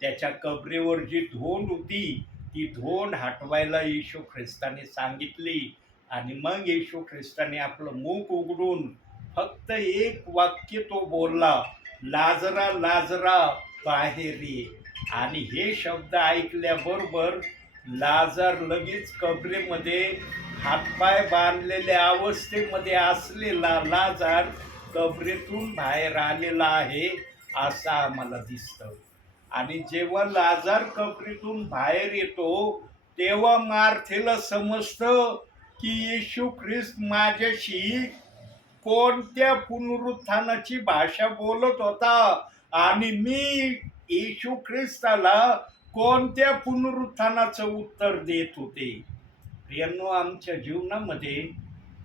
त्याच्या कबरेवर जी धोंड होती ती धोंड हटवायला येशू ख्रिस्ताने सांगितली. आणि मग येशू ख्रिस्ताने आपलं मुख उघडून फक्त एक वाक्य तो बोलला, लाजरा लाजरा बाहेर ये. आणि हे शब्द ऐकल्याबरोबर लाजर लगेच कबरेमध्ये हातपाय बांधलेल्या अवस्थेमध्ये असलेला लाजर कबरेतून बाहेर आलेला आहे असं आम्हाला दिसतं. आणि जेव्हा लाजर कबरेतून बाहेर येतो तेव्हा मार्थेला समजतं की येशू ख्रिस्त माझ्याशी कोणत्या पुनरुत्थानाची भाषा बोलत होता आणि मी येशू ख्रिस्ताला कोणत्या पुनरुत्थानाचं उत्तर देत होते. प्रियांनो, आमच्या जीवनामध्ये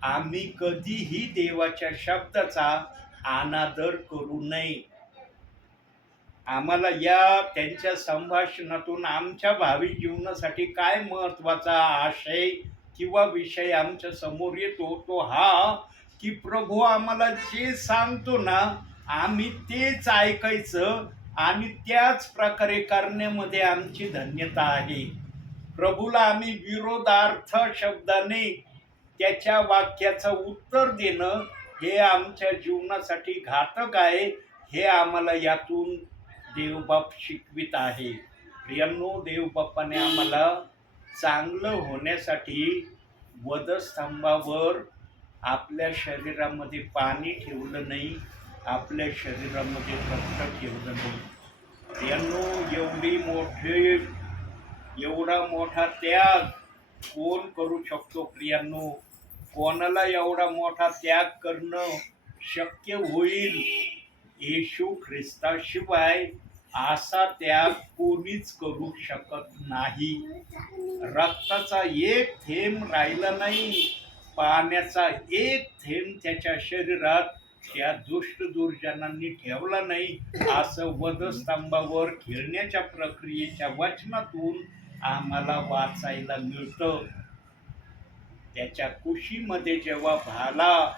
आम्ही कधीही देवाच्या शब्दाचा अनादर करू नये. आम्हाला या त्यांच्या संभाषणातून आमच्या भावी जीवनासाठी काय महत्त्वाचा आशय किंवा विषय आमच्या समोर येतो तो हा की प्रभू आम्हाला जे सांगतो ना आम्ही तेच ऐकायचं आणि त्याच प्रकारे करण्यामध्ये आमची धन्यता आहे. प्रभूला आम्ही विरोधार्थ शब्दाने त्याच्या वाक्याचं उत्तर देणं हे आमच्या जीवनासाठी घातक आहे, हे आम्हाला यातून देवबाप शिकवित आहे. प्रियांनो, देवबापाने आम्हाला चांगलं होण्यासाठी वधस्तंभावर आपल्या शरीरामध्ये पाणी ठेवलं नाही, आपल्या शरीरामध्ये रक्त ठेवलं नाही. प्रियांनो, एवढा मोठा त्याग कोण करू शकतो? प्रियांनो, कोणाला एवढा मोठा त्याग करणं शक्य होईल? येशू ख्रिस्ताशिवाय असा त्याग कोणीच करू शकत नाही. रक्ताचा एक थेंब राहिला नाही, पाण्याचा एक थेंब त्याच्या शरीरात त्या दुष्ट दुर्जनांनी ठेवला नाही, असं वधस्तंभावर खेळण्याच्या प्रक्रियेच्या वचनातून आम्हाला वाचायला मिळतं. त्याच्या कुशीमध्ये जेव्हा भाला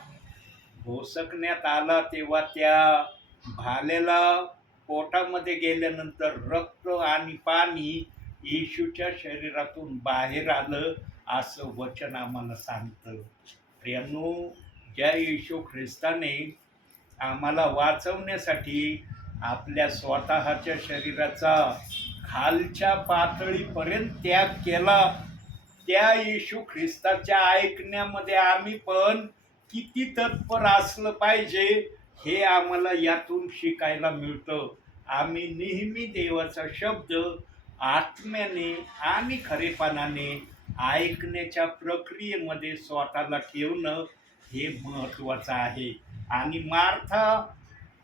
घोसकण्यात आला तेव्हा त्या भाल्याला पोटामध्ये गेल्यानंतर रक्त आणि पाणी येशूच्या शरीरातून बाहेर आलं असं वचन आम्हाला सांगतं. प्रियांनो, ज्या येशू ख्रिस्ताने आम्हाला वाचवण्यासाठी आपल्या स्वतःच्या शरीराचा खालच्या पातळीपर्यंत त्याग केला, त्या येशू ख्रिस्ताच्या ऐकण्यामध्ये आम्ही पण किती तत्पर असलं पाहिजे हे आम्हाला यातून शिकायला मिळतं. आम्ही नेहमी देवाचा शब्द आत्म्याने आणि खरेपणाने ऐकण्याच्या प्रक्रियेमध्ये स्वतःला ठेवणं हे महत्त्वाचं आहे. आणि मार्था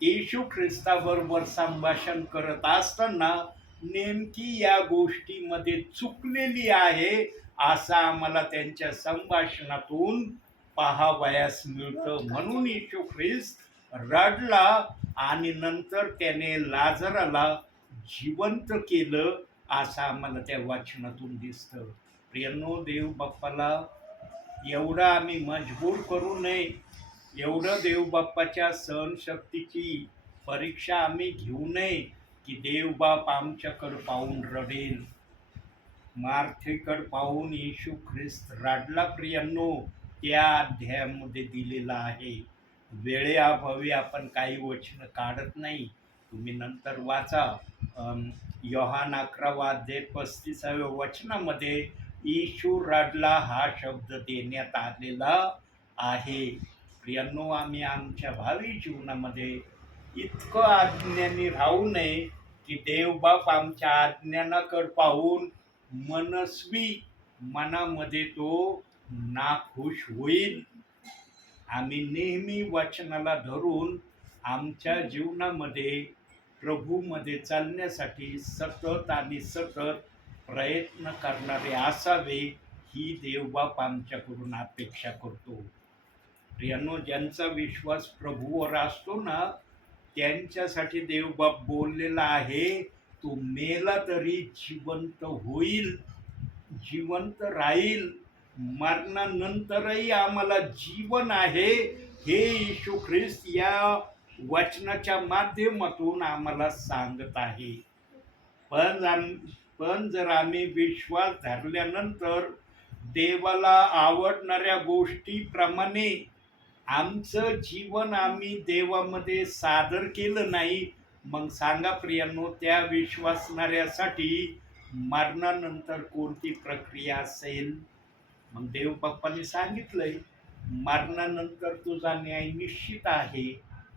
येशू ख्रिस्ताबरोबर संभाषण करत असताना नेमकी या गोष्टीमध्ये चुकलेली आहे असं आम्हाला त्यांच्या संभाषणातून पाहावयास मिळतं. म्हणून येशू ख्रिस्त रडला आणि नंतर त्याने लाजराला जिवंत केलं असं आम्हाला त्या वाचनातून दिसतं. प्रियांनो, देव बाप्पाला एवढं आम्ही मजबूर करू नये, एवढं देव बाप्पाच्या सहनशक्तीची परीक्षा आम्ही घेऊ नये की देवबाप आमच्याकडं पाहून रडेल. मार्थेकडं पाहून येशू ख्रिस्त रडला. प्रियांनो, त्या अध्यायामध्ये दिलेला आहे. वेळेअभावी आपण काही वचनं काढत नाही, तुम्ही नंतर वाचा. योहान 11 अध्याय 35व्या वचनामध्ये येशू रडला हा शब्द देण्यात आलेला आहे. प्रियांनो, आम्ही आमच्या भावी जीवनामध्ये इतकं आज्ञानी राहू नये की देवबाप आमच्या आज्ञानाकडे पाहून मनस्वी मनामध्ये तो नाखुश होईल. आम्ही नेहमी वचनाला धरून आमच्या जीवनामध्ये प्रभूमध्ये चालण्यासाठी सतत आणि सतत प्रयत्न करणारे असावे, ही देवबाप आमच्याकडून अपेक्षा करतो. प्रियांनो, ज्यांचा विश्वास प्रभूवर असतो ना, त्यांच्यासाठी देवबाप बोललेला आहे, तू मेला तरी जिवंत होईल, जिवंत राहील. मरणानंतरही आम्हाला जीवन आहे, हे येशू ख्रिस्त या वचनाच्या माध्यमातून आम्हाला सांगत आहे. पण जर आम्ही विश्वास धरल्यानंतर देवाला आवडणाऱ्या गोष्टीप्रमाणे आमचं जीवन आम्ही देवामध्ये सादर केलं नाही, मग सांगा प्रियांनो, त्या विश्वासणाऱ्यासाठी मरणानंतर कोणती प्रक्रिया असेल? मग देवबाप्पाने सांगितलंय, मरणानंतर तुझा न्याय निश्चित आहे.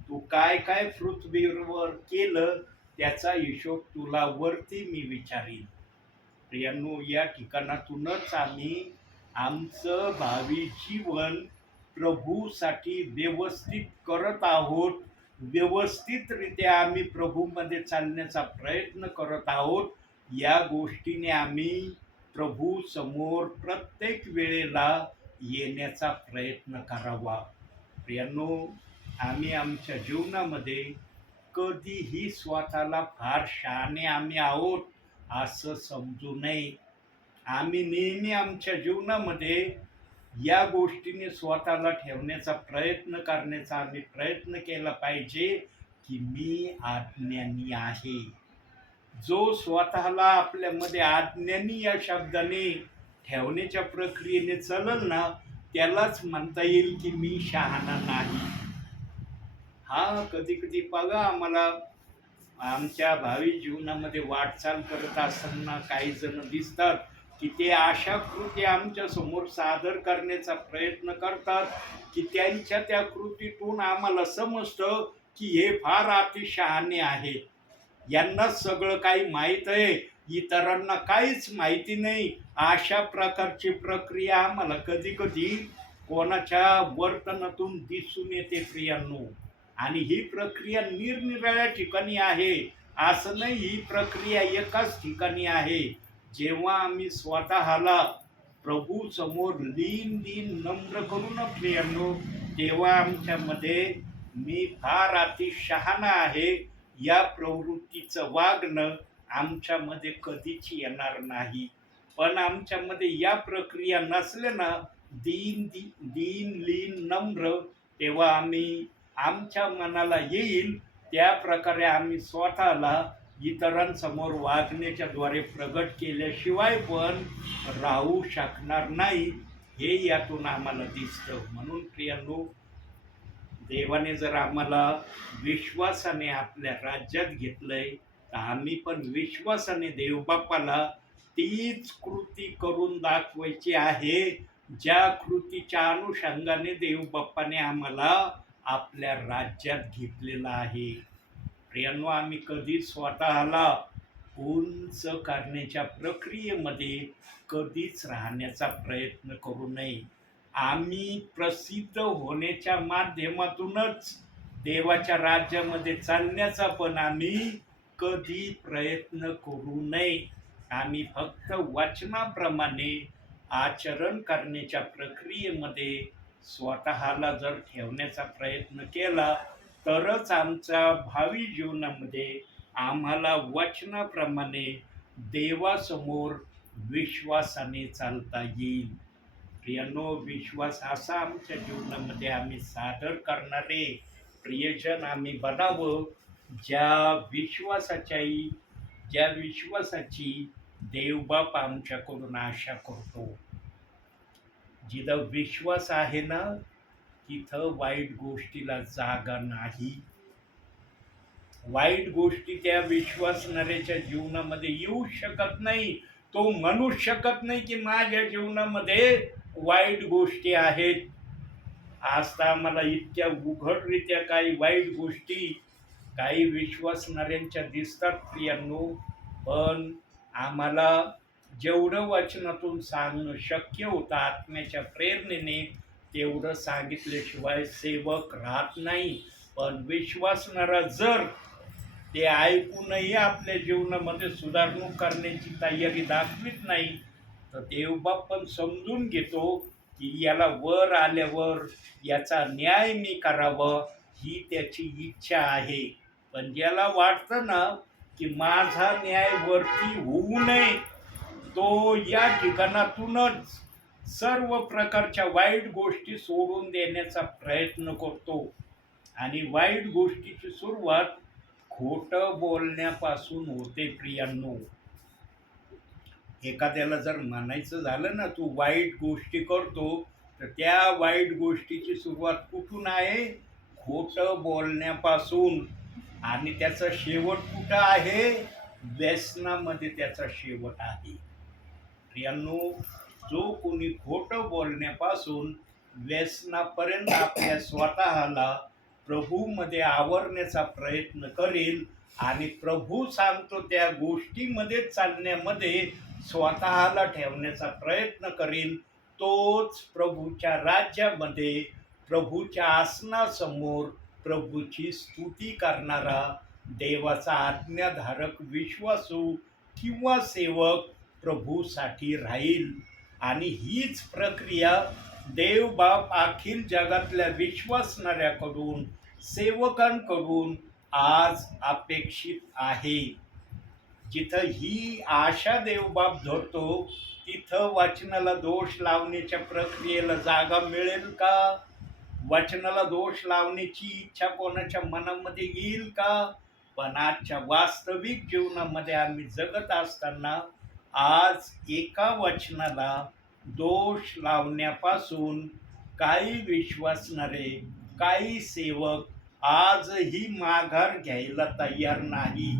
तू काय काय पृथ्वीवर केलं त्याचा हिशोब तुला वरती मी विचारीन. प्रियांनो, या ठिकाणातूनच आम्ही आमचं भावी जीवन प्रभूसाठी व्यवस्थित करत आहोत. व्यवस्थितरित्या आम्ही प्रभूमध्ये चालण्याचा प्रयत्न करत आहोत. या गोष्टीने आम्ही प्रभू समोर प्रत्येक वेळेला येण्याचा प्रयत्न करावा. प्रियांनो, आम्ही आमच्या जीवनामध्ये कधीही स्वतःला फार शहाणे आम्ही आहोत असं समजू नये. आम्ही नेहमी आमच्या जीवनामध्ये या गोष्टीने स्वतःला ठेवण्याचा प्रयत्न करण्याचा आम्ही प्रयत्न केला पाहिजे की मी आज्ञानी आहे. जो स्वतःला आपल्यामध्ये आज्ञानी या शब्दाने ठेवण्याच्या प्रक्रियेने चलल ना, त्यालाच म्हणता येईल की मी शहाणा नाही. हा, कधी कधी बघा, आम्हाला आमच्या भावी जीवनामध्ये वाटचाल करत असताना काही जण दिसतात की ते अशा कृती आमच्या समोर सादर करण्याचा प्रयत्न करतात की त्यांच्या त्या कृतीतून आम्हाला समजतं की हे फार अतिशहाणे आहेत, यांना सगळं काही माहीत आहे, इतरांना काहीच माहिती नाही. अशा प्रकारची प्रक्रिया आम्हाला कधी कधी कोणाच्या वर्तनातून दिसून येते प्रियांनो. आणि ही प्रक्रिया निरनिराळ्या ठिकाणी आहे, असं नाही ही प्रक्रिया एकाच ठिकाणी आहे. जेव्हा आम्ही स्वतःला प्रभू समोर लीन नम्र करू ना प्रियांनो, तेव्हा आमच्यामध्ये मी फार अतिशहाणा आहे या प्रवृत्तीचं वागणं आमच्यामध्ये कधीच येणार नाही. पण आमच्यामध्ये या प्रक्रिया नसल्या ना, दीन लीन नम्र, तेव्हा आम्ही आमच्या मनाला येईल त्या प्रकारे आम्ही स्वतःला इतरांसमोर वागण्याच्या द्वारे प्रगट केल्याशिवाय पण राहू शकणार नाही, हे यातून आम्हाला दिसतं. म्हणून प्रियांनो, देवाने जर आम्हाला विश्वासाने आपल्या राज्यात घेतलंय, तर आम्ही पण विश्वासाने देवबापाला तीच कृती करून दाखवायची आहे, ज्या कृतीच्या अनुषंगाने देवबाप्पाने आम्हाला आपल्या राज्यात घेतलेला आहे. प्रियांनो, आम्ही कधी स्वतःला उंच करण्याच्या प्रक्रियेमध्ये कधीच राहण्याचा प्रयत्न करू नये. आम्ही प्रसिद्ध होण्याच्या माध्यमातूनच देवाच्या राज्यामध्ये चालण्याचा पण आम्ही कधी प्रयत्न करू नये. आम्ही फक्त वचनाप्रमाणे आचरण करण्याच्या प्रक्रियेमध्ये स्वतःला जर ठेवण्याचा प्रयत्न केला तरच आमच्या भावी जीवनामध्ये आम्हाला वचनाप्रमाणे देवासमोर विश्वासाने चालता येईल. प्रियांनो, विश्वास असा आमच्या जीवनामध्ये आम्ही सादर करणारे प्रियजन आम्ही बनावं, ज्या विश्वासाची देवबाप आमच्याकडून आशा करतो. जिथं विश्वास आहे ना, तिथं वाईट गोष्टीला जागा नाही. वाईट गोष्टी त्या विश्वासणाऱ्याच्या जीवनामध्ये येऊ शकत नाही. तो म्हणू शकत नाही की माझ्या जीवनामध्ये वाईट गोष्टी आहेत. आज तर आम्हाला इतक्या उघडरित्या काही वाईट गोष्टी काही विश्वासणाऱ्यांच्या दिसतात प्रियांनो, पण आम्हाला जेवढं वचनातून सांगणं शक्य होतं आत्म्याच्या प्रेरणेने तेवढं सांगितल्याशिवाय सेवक राहत नाही. पण विश्वासणारा जर ते ऐकूनही आपल्या जीवनामध्ये सुधारणूक करण्याची तयारी दाखवित नाही, तर देवबाप पण समजून घेतो की याला वर आल्यावर याचा न्याय मी करावं ही त्याची इच्छा आहे. पण ज्याला वाटतं ना की माझा न्याय वरती होऊ नये, तो या ठिकाणातूनच सर्व प्रकारच्या वाईट गोष्टी सोडून देण्याचा प्रयत्न करतो. आणि वाईट गोष्टीची सुरुवात खोटं बोलण्यापासून होते प्रियांनो. एखाद्याला जर म्हणायचं झालं ना तू वाईट गोष्टी करतो, तर त्या वाईट गोष्टीची सुरुवात कुठून आहे? खोटं बोलण्यापासून. आणि त्याचा शेवट कुठं आहे? व्यसनामध्ये त्याचा शेवट आहे. प्रियांनो, जो कोणी खोटं बोलण्यापासून व्यसनापर्यंत आपल्या स्वतःला प्रभूमध्ये आवरण्याचा प्रयत्न करेल आणि प्रभू सांगतो त्या गोष्टीमध्ये चालण्यामध्ये स्वतःला ठेवण्याचा प्रयत्न करेल, तोच प्रभूच्या राज्यामध्ये प्रभूच्या आसनासमोर प्रभूची स्तुती करणारा देवाचा आज्ञाधारक विश्वासू किंवा सेवक प्रभूसाठी राहील. आणि हीच प्रक्रिया देवबाप अखिल जगातल्या विश्वासणाऱ्याकडून सेवकांकडून आज अपेक्षित आहे. जिथं ही आशा देवबाप धरतो तिथं वचनाला दोष लावण्याच्या प्रक्रियेला जागा मिळेल का? वचनाला दोष लावण्याची इच्छा कोणाच्या मनामध्ये येईल का? पण आजच्या वास्तविक जीवनामध्ये आम्ही जगत असताना आज एका वचनाला दोष लावण्यापासून काही विश्वासणारे काही सेवक आजही माघार घ्यायला तयार नाही.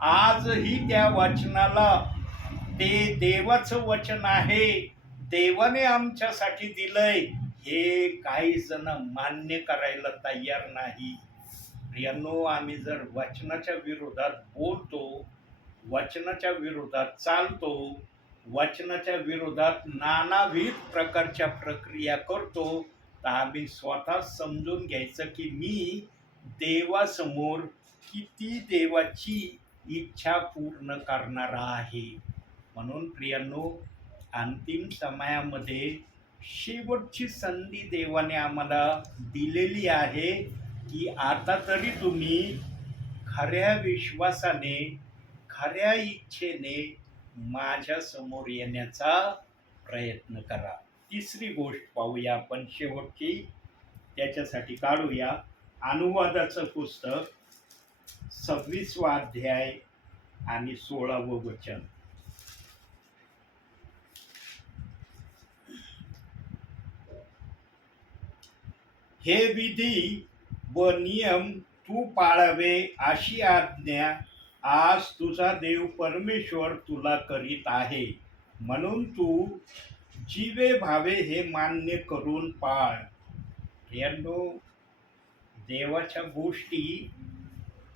आजही त्या वचनाला, ते देवाचं वचन आहे, देवाने आमच्यासाठी दिलंय, हे काही जण मान्य करायला तयार नाही. प्रियांनो, आम्ही जर वचनाच्या विरोधात बोलतो, वचनाच्या विरोधात चालतो, वचनाच्या विरोधात नानाविध प्रकारच्या प्रक्रिया करतो, तर आम्ही स्वतः समजून घ्यायचं की मी देवासमोर किती देवाची इच्छा पूर्ण करणारा आहे. म्हणून प्रियांनो, अंतिम समयामध्ये शेवटची संधी देवाने आम्हाला दिलेली आहे की आता तरी तुम्ही खऱ्या विश्वासाने, खऱ्या इच्छेने माझ्या समोर येण्याचा प्रयत्न करा. तिसरी गोष्ट पाहूया आपण शेवटची, त्याच्यासाठी काढूया अनुवादाचं पुस्तक 26वा अध्याय आणि 16वं वचन. हे विधी व नियम तू पाळावे अशी आज्ञा आज तुझा देव परमेश्वर तुला करीत आहे. म्हणून तू जीवे भावे हे मान्य करून पाळ. यानो, देवाच्या गोष्टी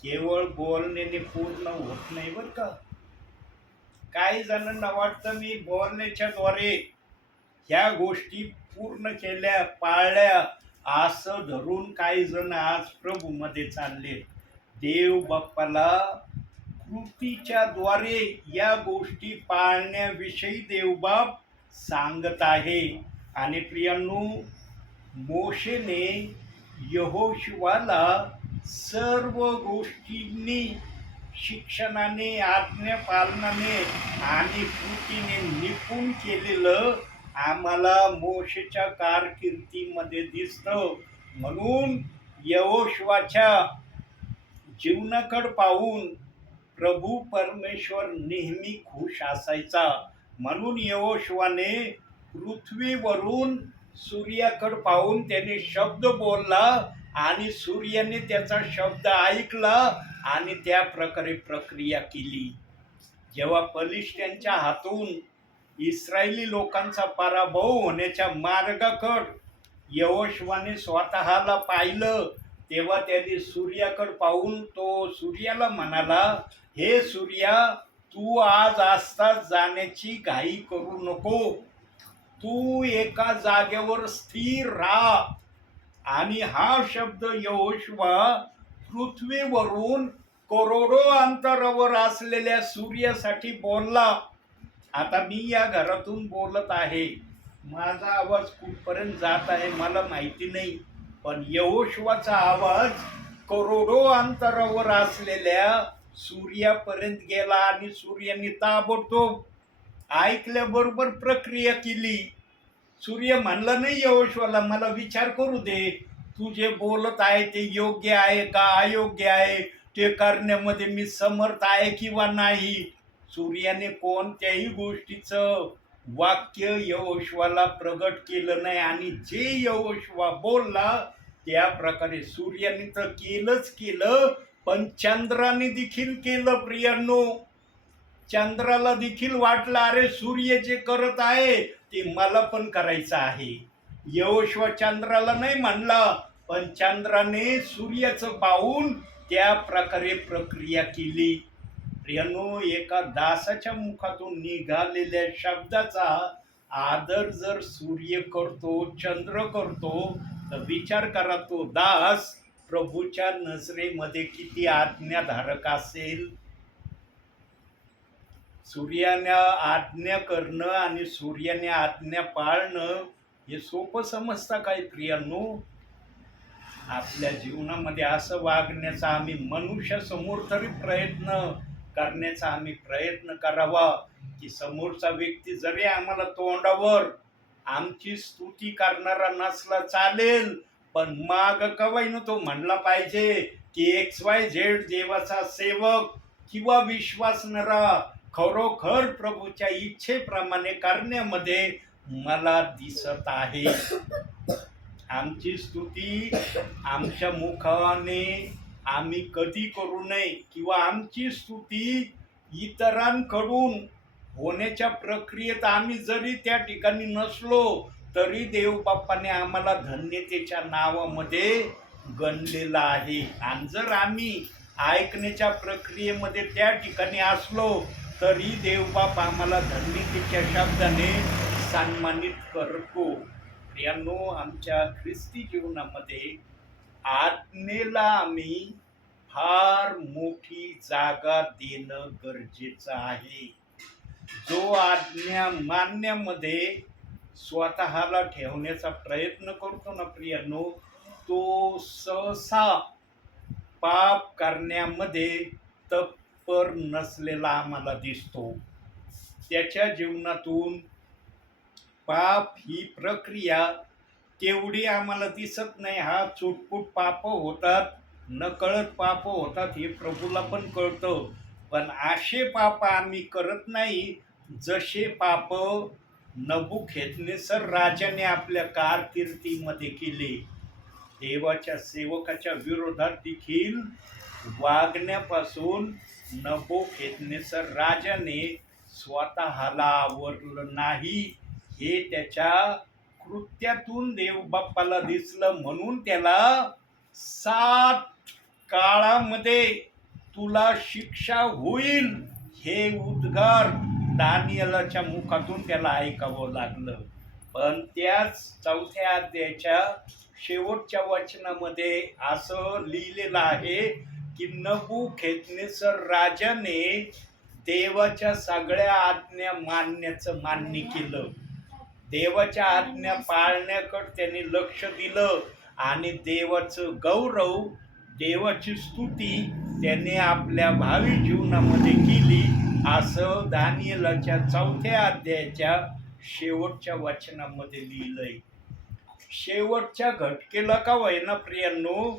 केवळ बोलण्याने पूर्ण होत नाही बरं का. काही जणांना वाटतं मी बोलण्याच्याद्वारे ह्या गोष्टी पूर्ण केल्या, पाळल्या, असं धरून काही जण आज प्रभूमध्ये चालले. देव बाप्पाला कृतीच्या द्वारे या गोष्टी पाळण्याविषयी देवबाप सांगत आहे. आणि प्रियांनो, मोशेने यहोशुवाला सर्व गोष्टींनी शिक्षणाने, आज्ञापालनाने आणि कृतीने निपुण केलेलं आम्हाला मोशेच्या कारकिर्दीमध्ये दिसतं. म्हणून यहोशुवाच्या जीवनाकडे पाहून प्रभू परमेश्वर नेहमी खुश असायचा. म्हणून यहोशुवाने पृथ्वीवरून सूर्याकडे पाहून त्याने शब्द बोलला आणि सूर्याने त्याचा शब्द ऐकला आणि त्या प्रकारे प्रक्रिया केली. जेव्हा फलिस्त्यांच्या हातून इस्रायली लोकांचा पराभव होण्याच्या मार्गाकडे यहोशुवाने स्वतःला पाहिलं तेव्हा त्याने सूर्याकडे पाहून तो सूर्याला म्हणाला, हे सूर्या, तू आज आस्ताच जाण्याची घाई करू नको, तू एका जागेवर स्थिर राहा. आणि हा शब्द यहोशुवा पृथ्वीवरून करोडो अंतरावर असलेल्या सूर्यासाठी बोलला. आता मी या घरातून बोलत आहे, माझा आवाज कुठपर्यंत जात आहे मला माहिती नाही, पण यहोशुवाचा आवाज करोडो अंतरावर असलेल्या सूर्यापर्यंत गेला आणि सूर्याने ताबडतोब ऐकल्याबरोबर प्रक्रिया केली. सूर्य म्हणला नाही यहोशुवाला, मला विचार करू दे, तू जे बोलत आहे ते योग्य आहे का अयोग्य आहे, ते करण्यामध्ये मी समर्थ आहे किंवा नाही. सूर्याने कोणत्याही गोष्टीचं वाक्य यहोशुवाला प्रगट केलं नाही आणि जे यहोशुवा बोलला त्या प्रकारे सूर्याने तर केलंच केलं, पण चंद्राने देखील केलं. प्रियांनो, चंद्राला देखील वाटलं, अरे सूर्य जे करत आहे ते मला पण करायचं आहे. यहोशुवा चंद्राला नाही म्हणला, पण चंद्राने सूर्याचं पाहून त्या प्रकारे प्रक्रिया केली. प्रियांनो, एका दासाच्या मुखातून निघालेल्या शब्दाचा आदर जर सूर्य करतो, चंद्र करतो, तर विचार करा तो दास प्रभूच्या नजरेमध्ये किती आज्ञाधारक असेल. सूर्याने आज्ञा करणं आणि सूर्याने आज्ञा पाळणं हे सोपं समजता काय प्रियांनो? आपल्या जीवनामध्ये असं वागण्याचा आम्ही मनुष्यासमोर तरी प्रयत्न करावा की समोरचा व्यक्ती जरी आम्हाला तोंडावर आमची स्तुती करणारा नसला चालेल, पण माग कवाईनं तो म्हणला पाहिजे की XYZ देवाचा सेवक किंवा विश्वासणारा खरोखर प्रभूच्या इच्छेप्रमाणे करण्यामध्ये मला दिसत आहे. आमची स्तुती आमच्या मुखाने आम्ही कधी करू नये किंवा आमची स्तुती इतरांकडून होण्याच्या प्रक्रियेत आम्ही जरी त्या ठिकाणी नसलो तरी देवबाप्पाने आम्हाला धन्यतेच्या नावामध्ये गणलेलं आहे. आणि जर आम्ही ऐकण्याच्या प्रक्रियेमध्ये त्या ठिकाणी असलो तरी देवबाप आम्हाला धन्यतेच्या शब्दाने सन्मानित करतो. प्रियांनो, आमच्या ख्रिस्ती जीवनामध्ये आज्ञेला आम्ही फार मोठी जागा देणं गरजेचं आहे. जो आज्ञा मानण्यामध्ये स्वतःला ठेवण्याचा प्रयत्न करतो ना प्रियांनो, तो सहसा पाप करण्यामध्ये तत्पर नसलेला आम्हाला दिसतो. त्याच्या जीवनातून पाप ही प्रक्रिया तेवढी आम्हाला दिसत नाही. हा चुटपुट पाप होतात, नकळत पाप होतात हे प्रभूला पण कळतं, पण असे पाप आम्ही करत नाही जसे पाप नबुकदनेस्सर राजाने आपल्या कारकिर्दीमध्ये केले. देवाच्या सेवकाच्या विरोधात देखील वागण्यापासून नबुकदनेस्सर राजाने स्वतःला आवरलं नाही. हे त्याच्या कृत्यातून देवबाप्पाला दिसलं, म्हणून त्याला 7 काळामध्ये तुला शिक्षा होईल हे उद्गार दानियेलाच्या मुखातून त्याला ऐकावं लागलं. पण त्याच 4थ्या अध्यायाच्या शेवटच्या वचनामध्ये असं लिहिलेलं आहे की नबुकदनेस्सर राजाने देवाच्या सगळ्या आज्ञा मानण्याचं मान्य केलं. देवाच्या आज्ञा पाळण्याकडे त्यांनी लक्ष दिलं आणि देवाचं गौरव, देवाची स्तुती त्याने आपल्या भावी जीवनामध्ये केली. असं दानियेलाच्या 4थ्या अध्यायाच्या शेवटच्या वचनामध्ये लिहिलंय. शेवटच्या घटकेला का होईना प्रियांनो,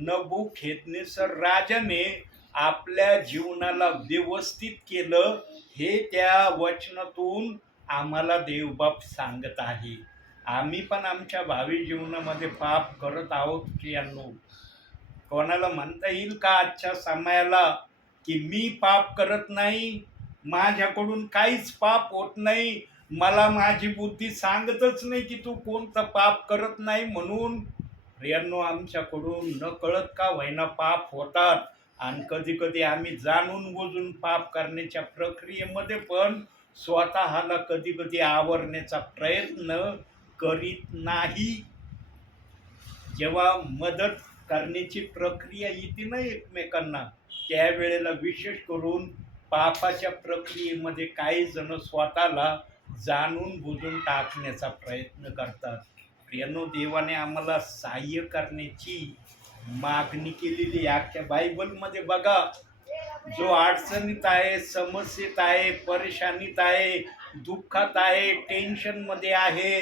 नबुकदनेस्सर राजाने आपल्या जीवनाला व्यवस्थित केलं हे त्या वचनातून आम्हाला देवबाप सांगत आहे. आम्ही पण आमच्या भावी जीवनामध्ये पाप करत आहोत प्रियांनो. कोणाला म्हणता येईल का आजच्या समयाला की मी पाप करत नाही, माझ्याकडून काहीच पाप होत नाही, मला माझी बुद्धी सांगतच नाही की तू कोणतं पाप करत नाही म्हणून. प्रियांनो, आमच्याकडून न कळत का होईना पाप होतात आणि कधी कधी आम्ही जाणून बुजून पाप करण्याच्या प्रक्रियेमध्ये पण स्वतःला कधी कधी आवरण्याचा प्रयत्न करीत नाही. जेव्हा मदत करण्याची प्रक्रिया येते ना एकमेकांना, त्यावेळेला विशेष करून पापाच्या प्रक्रियेमध्ये काही जण स्वतःला जाणून बुजून टाकण्याचा प्रयत्न करतात. प्रियांनो, देवाने आम्हाला सहाय्य करण्याची मागणी केलेली अख्ख्या बायबलमध्ये बघा. जो अडचणीत आहे, समस्येत आहे, परेशानीत आहे, दुःखात आहे, टेन्शनमध्ये आहे,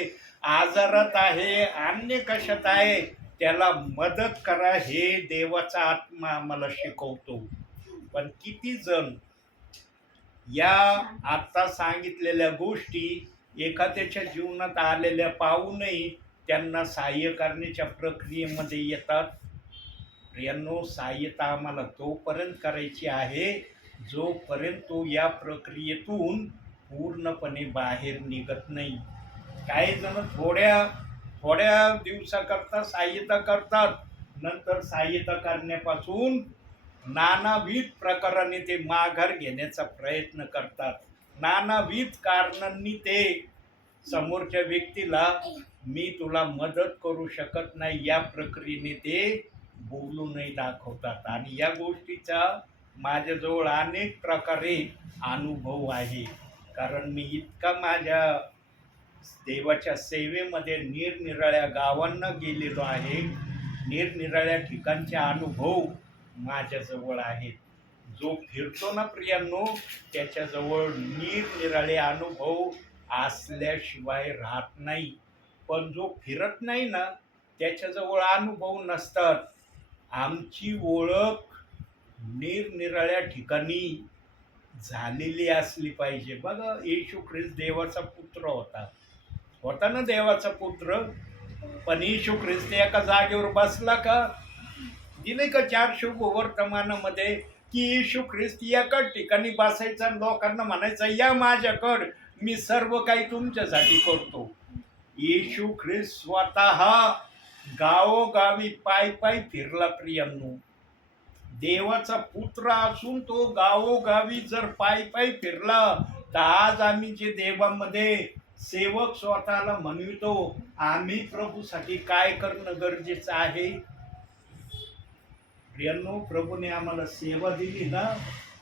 आजारात आहे, अन्य कशात आहे, त्याला मदत करा हे देवाचा आत्मा आम्हाला शिकवतो. पण किती जण या आता सांगितलेल्या गोष्टी एखाद्याच्या जीवनात आलेल्या पाहूनही त्यांना सहाय्य करण्याच्या प्रक्रियेमध्ये येतात. प्रियांनो, सहाय्यता आम्हाला तोपर्यंत करायची आहे जोपर्यंत तो या प्रक्रियेतून पूर्णपणे बाहेर निघत नाही. काही जण थोड्या थोड्या दिवसाकरता सहाय्यता करतात, नंतर सहाय्यता करण्यापासून नानाविध प्रकाराने ते माघार घेण्याचा प्रयत्न करतात. नानाविध कारणांनी ते समोरच्या व्यक्तीला मी तुला मदत करू शकत नाही या प्रक्रियेने ते बोलूनही दाखवतात. आणि या गोष्टीचा माझ्याजवळ अनेक प्रकारे अनुभव आहे, कारण मी इतका माझ्या देवाच्या सेवेमध्ये निरनिराळ्या गावांना गेलेलो आहे. निरनिराळ्या ठिकाणचे अनुभव माझ्याजवळ आहेत. जो फिरतो ना प्रियांनो, त्याच्याजवळ निरनिराळे अनुभव असल्याशिवाय राहत नाही. पण जो फिरत नाही ना, त्याच्याजवळ अनुभव नसतात. आमची ओळख निरनिराळ्या ठिकाणी झालेली असली पाहिजे. बघा, येशू ख्रिस्त देवाचा पुत्र होता ना, देवाचा पुत्र. पण येशू ख्रिस्त एका जागेवर बसला का? दिले का 4 शुभ वर्तमानामध्ये की येशू ख्रिस्त एका ठिकाणी बसायचा आणि लोकांना म्हणायचा, या माझ्याकड, मी सर्व काही तुमच्यासाठी करतो. येशू ख्रिस्त स्वतः गावोगावी पाय पाय फिरला. प्रियांनो, देवाचा पुत्र असून तो गावोगावी जर पाय पाय फिरला, तर आज आम्ही जे देवामध्ये सेवक स्वतःला म्हणवितो, आम्ही प्रभूसाठी काय करणं गरजेचं आहे? प्रियांनो, प्रभूने आम्हाला सेवा दिली ना,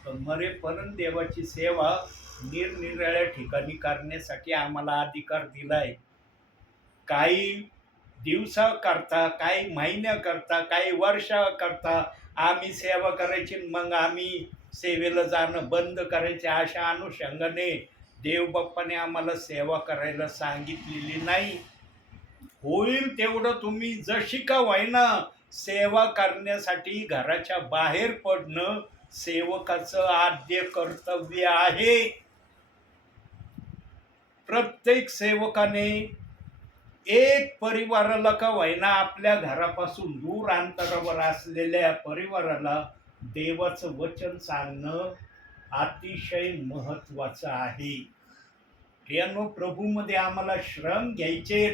तर मरेपर्यंत देवाची सेवा निरनिराळ्या ठिकाणी करण्यासाठी आम्हाला अधिकार दिलाय. काही दिवसाकरता, काही महिन्याकरता, काही वर्षाकरता आम्ही सेवा करायची, मग आम्ही सेवेला जाणं बंद करायचे अशा अनुषंगाने देवबाप्पाने आम्हाला सेवा करायला सांगितलेली नाही. होईल तेवढं तुम्ही जशी का होईना सेवा करण्यासाठी घराच्या बाहेर पडणं सेवकाचं आद्य कर्तव्य आहे. प्रत्येक सेवकाने एक परिवाराला का होईना, आपल्या घरापासून दूर अंतरावर असलेल्या परिवाराला देवाचं वचन सांगणं अतिशय महत्वाचं आहे. प्रियांनो, प्रभूमध्ये आम्हाला श्रम घ्यायचे,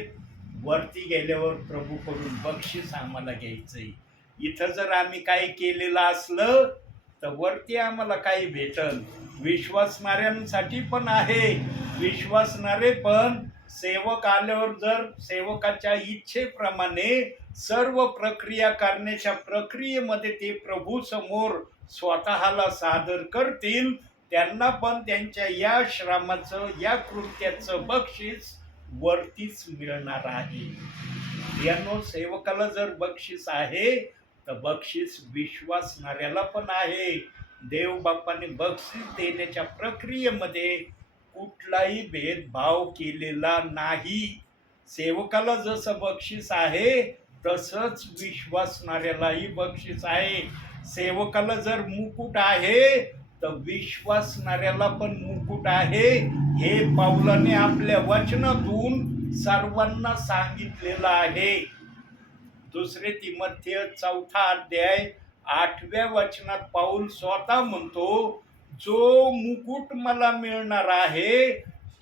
वरती गेल्यावर प्रभूकडून बक्षीस आम्हाला घ्यायचंय. इथं जर आम्ही काही केलेलं असलं तर वरती आम्हाला काही भेटल. विश्वासणाऱ्यांसाठी पण आहे. विश्वासणारे पण सेवक आल्यावर जर सेवकाच्या इच्छेप्रमाणे सर्व प्रक्रिया करण्याच्या प्रक्रियेमध्ये ते प्रभू समोर स्वतःला सादर करतील, त्यांना पण त्यांच्या या श्रमाचं, या कृत्याचं बक्षीस वरतीच मिळणार आहे. यानो, सेवकाला जर बक्षीस आहे तर बक्षीस विश्वासणाऱ्याला पण आहे. देव बाप्पाने बक्षीस देण्याच्या प्रक्रियेमध्ये कुठलाही भेदभाव केलेला नाही. सेवकाला जसं बक्षीस आहे तसंच विश्वासणाऱ्यालाही बक्षीस आहे. सेवकाला जर मुकुट आहे तर विश्वासणाऱ्याला पण मुकुट आहे. हे पाऊलाने आपल्या वचनातून सर्वांना सांगितलेलं आहे. 2 तिमोथेय 4 अध्याय 8व्या वचनात पाऊल स्वतः म्हणतो, जो मुकुट मला मिळणार आहे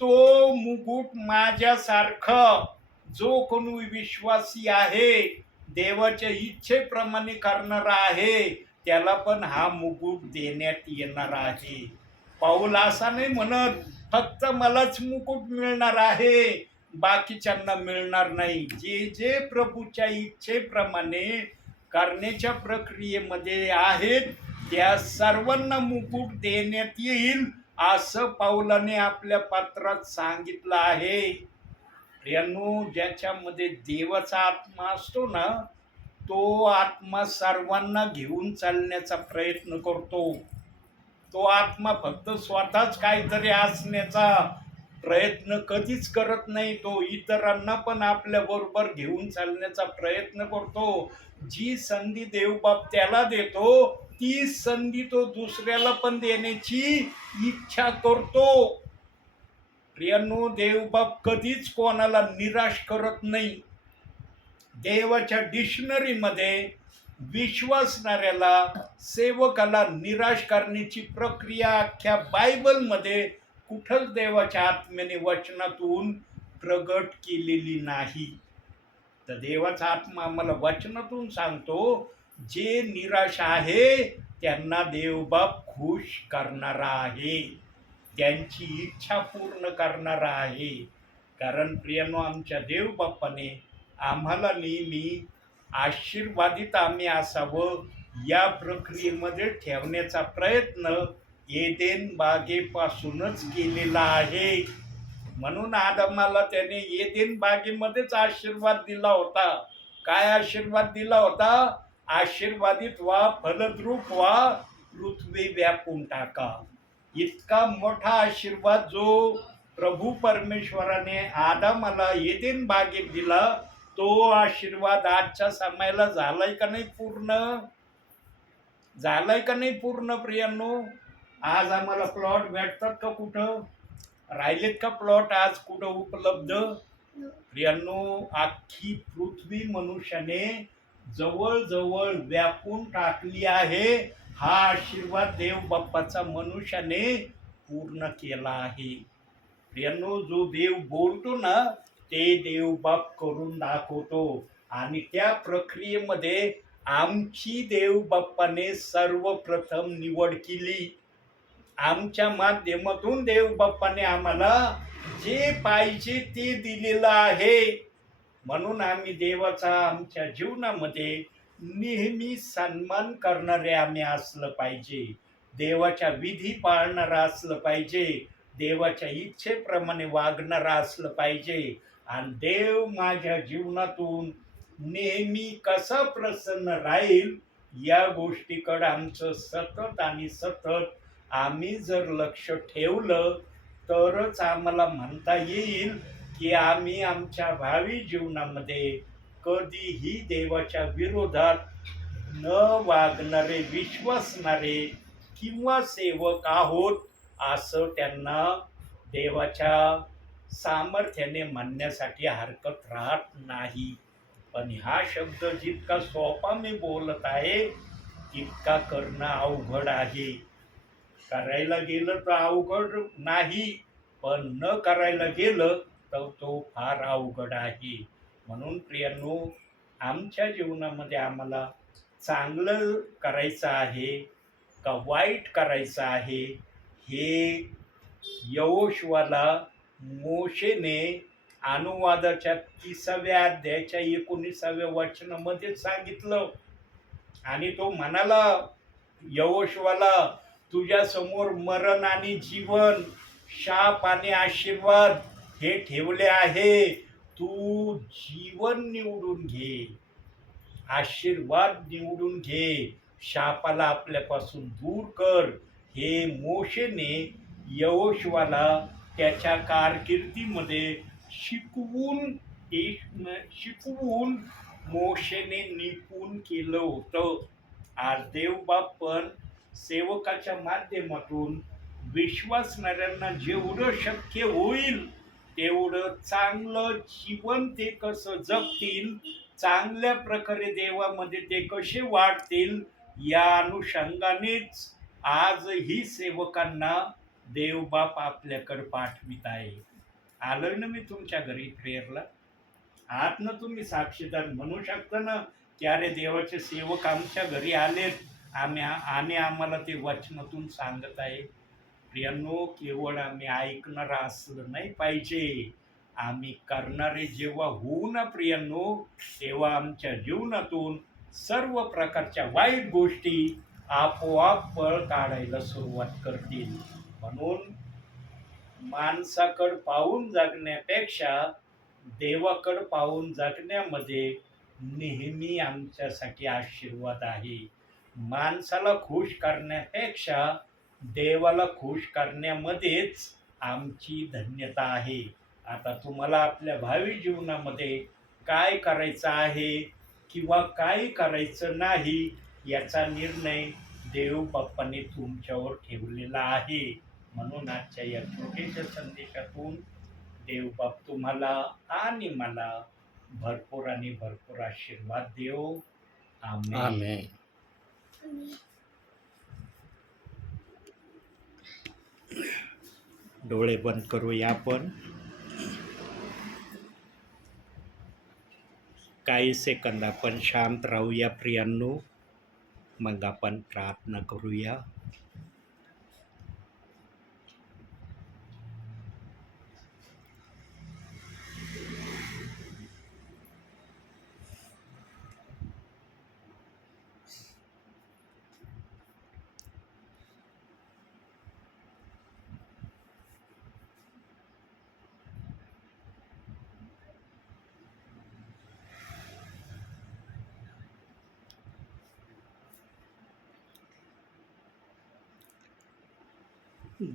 तो मुकुट माझ्यासारखं जो कोणी विश्वासी आहे, देवाच्या इच्छेप्रमाणे करणारा आहे, त्याला पण हा मुकुट देण्यात येणार आहे. पाऊल असा नाही म्हणत फक्त मलाच मुकुट मिळणार आहे, बाकीच्यांना मिळणार नाही. जे जे प्रभूच्या इच्छेप्रमाणे करण्याच्या प्रक्रियेमध्ये आहेत त्या सर्वांना मुकुट देण्यात येईल, असं पाऊलाने आपल्या पत्रात सांगितलं आहे. प्रियांनो, ज्याच्यामध्ये देवाचा आत्मा असतो ना, तो आत्मा सर्वांना घेऊन चालण्याचा प्रयत्न करतो. तो आत्मा फक्त स्वतःच काहीतरी असण्याचा प्रयत्न कधीच करत नाही. तो इतरांना पण आपल्या बरोबर घेऊन चालण्याचा प्रयत्न करतो. जी संधी देवबाप त्याला देतो, ती संधी तो दुसऱ्याला पण देण्याची इच्छा करतो. प्रियांनो, देवबाप कधीच कोणाला निराश करत नाही. देवाच्या डिक्शनरीमध्ये विश्वासणाऱ्याला, सेवकाला निराश करण्याची प्रक्रिया अख्ख्या बायबलमध्ये कुठंच देवाच्या आत्म्याने वचनातून प्रगट केलेली नाही. तर देवाचा आत्मा आम्हाला वचनातून सांगतो, जे निराश आहे त्यांना देवबाप खुश करणारा आहे, त्यांची इच्छा पूर्ण करणारा आहे. कारण प्रियांनो, आमच्या देवबापाने आम्हाला नेहमी आशीर्वादित आम्ही असावं या प्रक्रियेमध्ये ठेवण्याचा प्रयत्न एदेन बागेपासूनच केलेला आहे. म्हणून आदमाला त्याने एदेन बागेमध्येच आशीर्वाद दिला होता. काय आशीर्वाद दिला होता? आशीर्वादित व्हा, फलद्रूप व्हा, पृथ्वी व्यापून टाका. इतका मोठा आशीर्वाद जो प्रभू परमेश्वराने आदमाला एदेन बागेत दिला, तो आशीर्वाद आजच्या समयाला झालाय का नाही पूर्ण? झालाय का नाही पूर्ण प्रियांनो? आज आम्हाला प्लॉट भेटतात का? कुठं राहिलेत का प्लॉट आज कुठं उपलब्ध? प्रियांनो, अख्खी पृथ्वी मनुष्याने जवळजवळ व्यापून टाकली आहे. हा आशीर्वाद देव बाप्पाचा मनुष्याने पूर्ण केला आहे. प्रियांनो, जो देव बोलतो ना, ते देव बाप करून दाखवतो. आणि त्या प्रक्रियेमध्ये आमची देव बाप्पाने सर्वप्रथम निवड केली. आमच्या माध्यमातून देव बाप्पाने आम्हाला जे पाहिजे ते दिलेलं आहे. म्हणून आम्ही देवाचा आमच्या जीवनामध्ये नेहमी सन्मान करणारे आम्ही असलं पाहिजे. देवाच्या विधी पाळणारा असलं पाहिजे. देवाच्या इच्छेप्रमाणे वागणारा असलं पाहिजे. आणि देव माझ्या जीवनातून नेहमी कसा प्रसन्न राहील या गोष्टीकडे आमचं सतत आणि सतत आम्ही जर लक्ष ठेवलं तरच आम्हाला म्हणता येईल की आम्ही आमच्या भावी जीवनामध्ये कधीही देवाच्या विरोधात न वागणारे, विश्वासणारे किंवा सेवक आहोत असं त्यांना देवाच्या सामर्थ्याने म्हणण्यासाठी हरकत राहत नाही. पण हा शब्द जितका सोपा मी बोलत आहे तितका करणं अवघड आहे. करायला गेलं तर अवघड नाही, पण न करायला गेलं तर तो फार अवघड आहे. म्हणून प्रियांनो, आमच्या जीवनामध्ये आम्हाला चांगलं करायचं आहे का वाईट करायचं आहे हे यहोशुआला मोशेने अनुवादाच्या 30व्या अध्यायाच्या 19व्या वचनामध्ये सांगितलं. आणि तो म्हणाला यहोशुआला, तुझ्या समोर मरण आणि जीवन, शाप आणि आशीर्वाद हे ठेवले आहे. तू जीवन निवडून घे, आशीर्वाद निवडून घे, शापाला आपल्यापासून दूर कर. हे मोशेने यहोशुआला त्याच्या कारकिर्दीमध्ये शिकवून मोशेने निपुण केलं होतं. आज देवबाप पण सेवकाच्या माध्यमातून विश्वासणाऱ्यांना जेवढं शक्य होईल तेवढं चांगलं जीवन ते कसं जगतील, चांगल्या प्रकारे देवामध्ये ते कसे वाढतील या अनुषंगानेच आजही सेवकांना देवबाप आपल्याकडे पाठवित आहे. आलोय ना मी तुमच्या घरी प्रेयरला. आहात ना तुम्ही साक्षीदार, म्हणू शकता ना की अरे देवाचे सेवक आमच्या घरी आलेत, आणि आम्हाला ते वचनातून सांगत आहे. प्रियांनो, केवळ आम्ही ऐकणार असलं नाही पाहिजे, आम्ही करणारे जेव्हा होऊ ना प्रियांनो, तेव्हा आमच्या जीवनातून सर्व प्रकारच्या वाईट गोष्टी आपोआप पळ काढायला सुरुवात करतील. म्हणून माणसाकडं पाहून जगण्यापेक्षा देवाकडं पाहून जगण्यामध्ये नेहमी आमच्यासाठी आशीर्वाद आहे. माणसाला खुश करण्यापेक्षा देवाला खुश करण्यामध्येच आमची धन्यता आहे. आता तुम्हाला आपल्या भावी जीवनामध्ये काय करायचं आहे किंवा काय करायचं नाही याचा निर्णय देव बाप्पाने तुमच्यावर ठेवलेला आहे. म्हणून आजच्या या छोट्याशा संदेशातून देवबाप तुम्हाला आणि मला भरपूर आणि भरपूर आशीर्वाद देव. आमेन. आमेन. डोळे बंद करूया आपण. काही सेकंद आपण शांत राहूया प्रियांनो, मग आपण प्रार्थना करूया.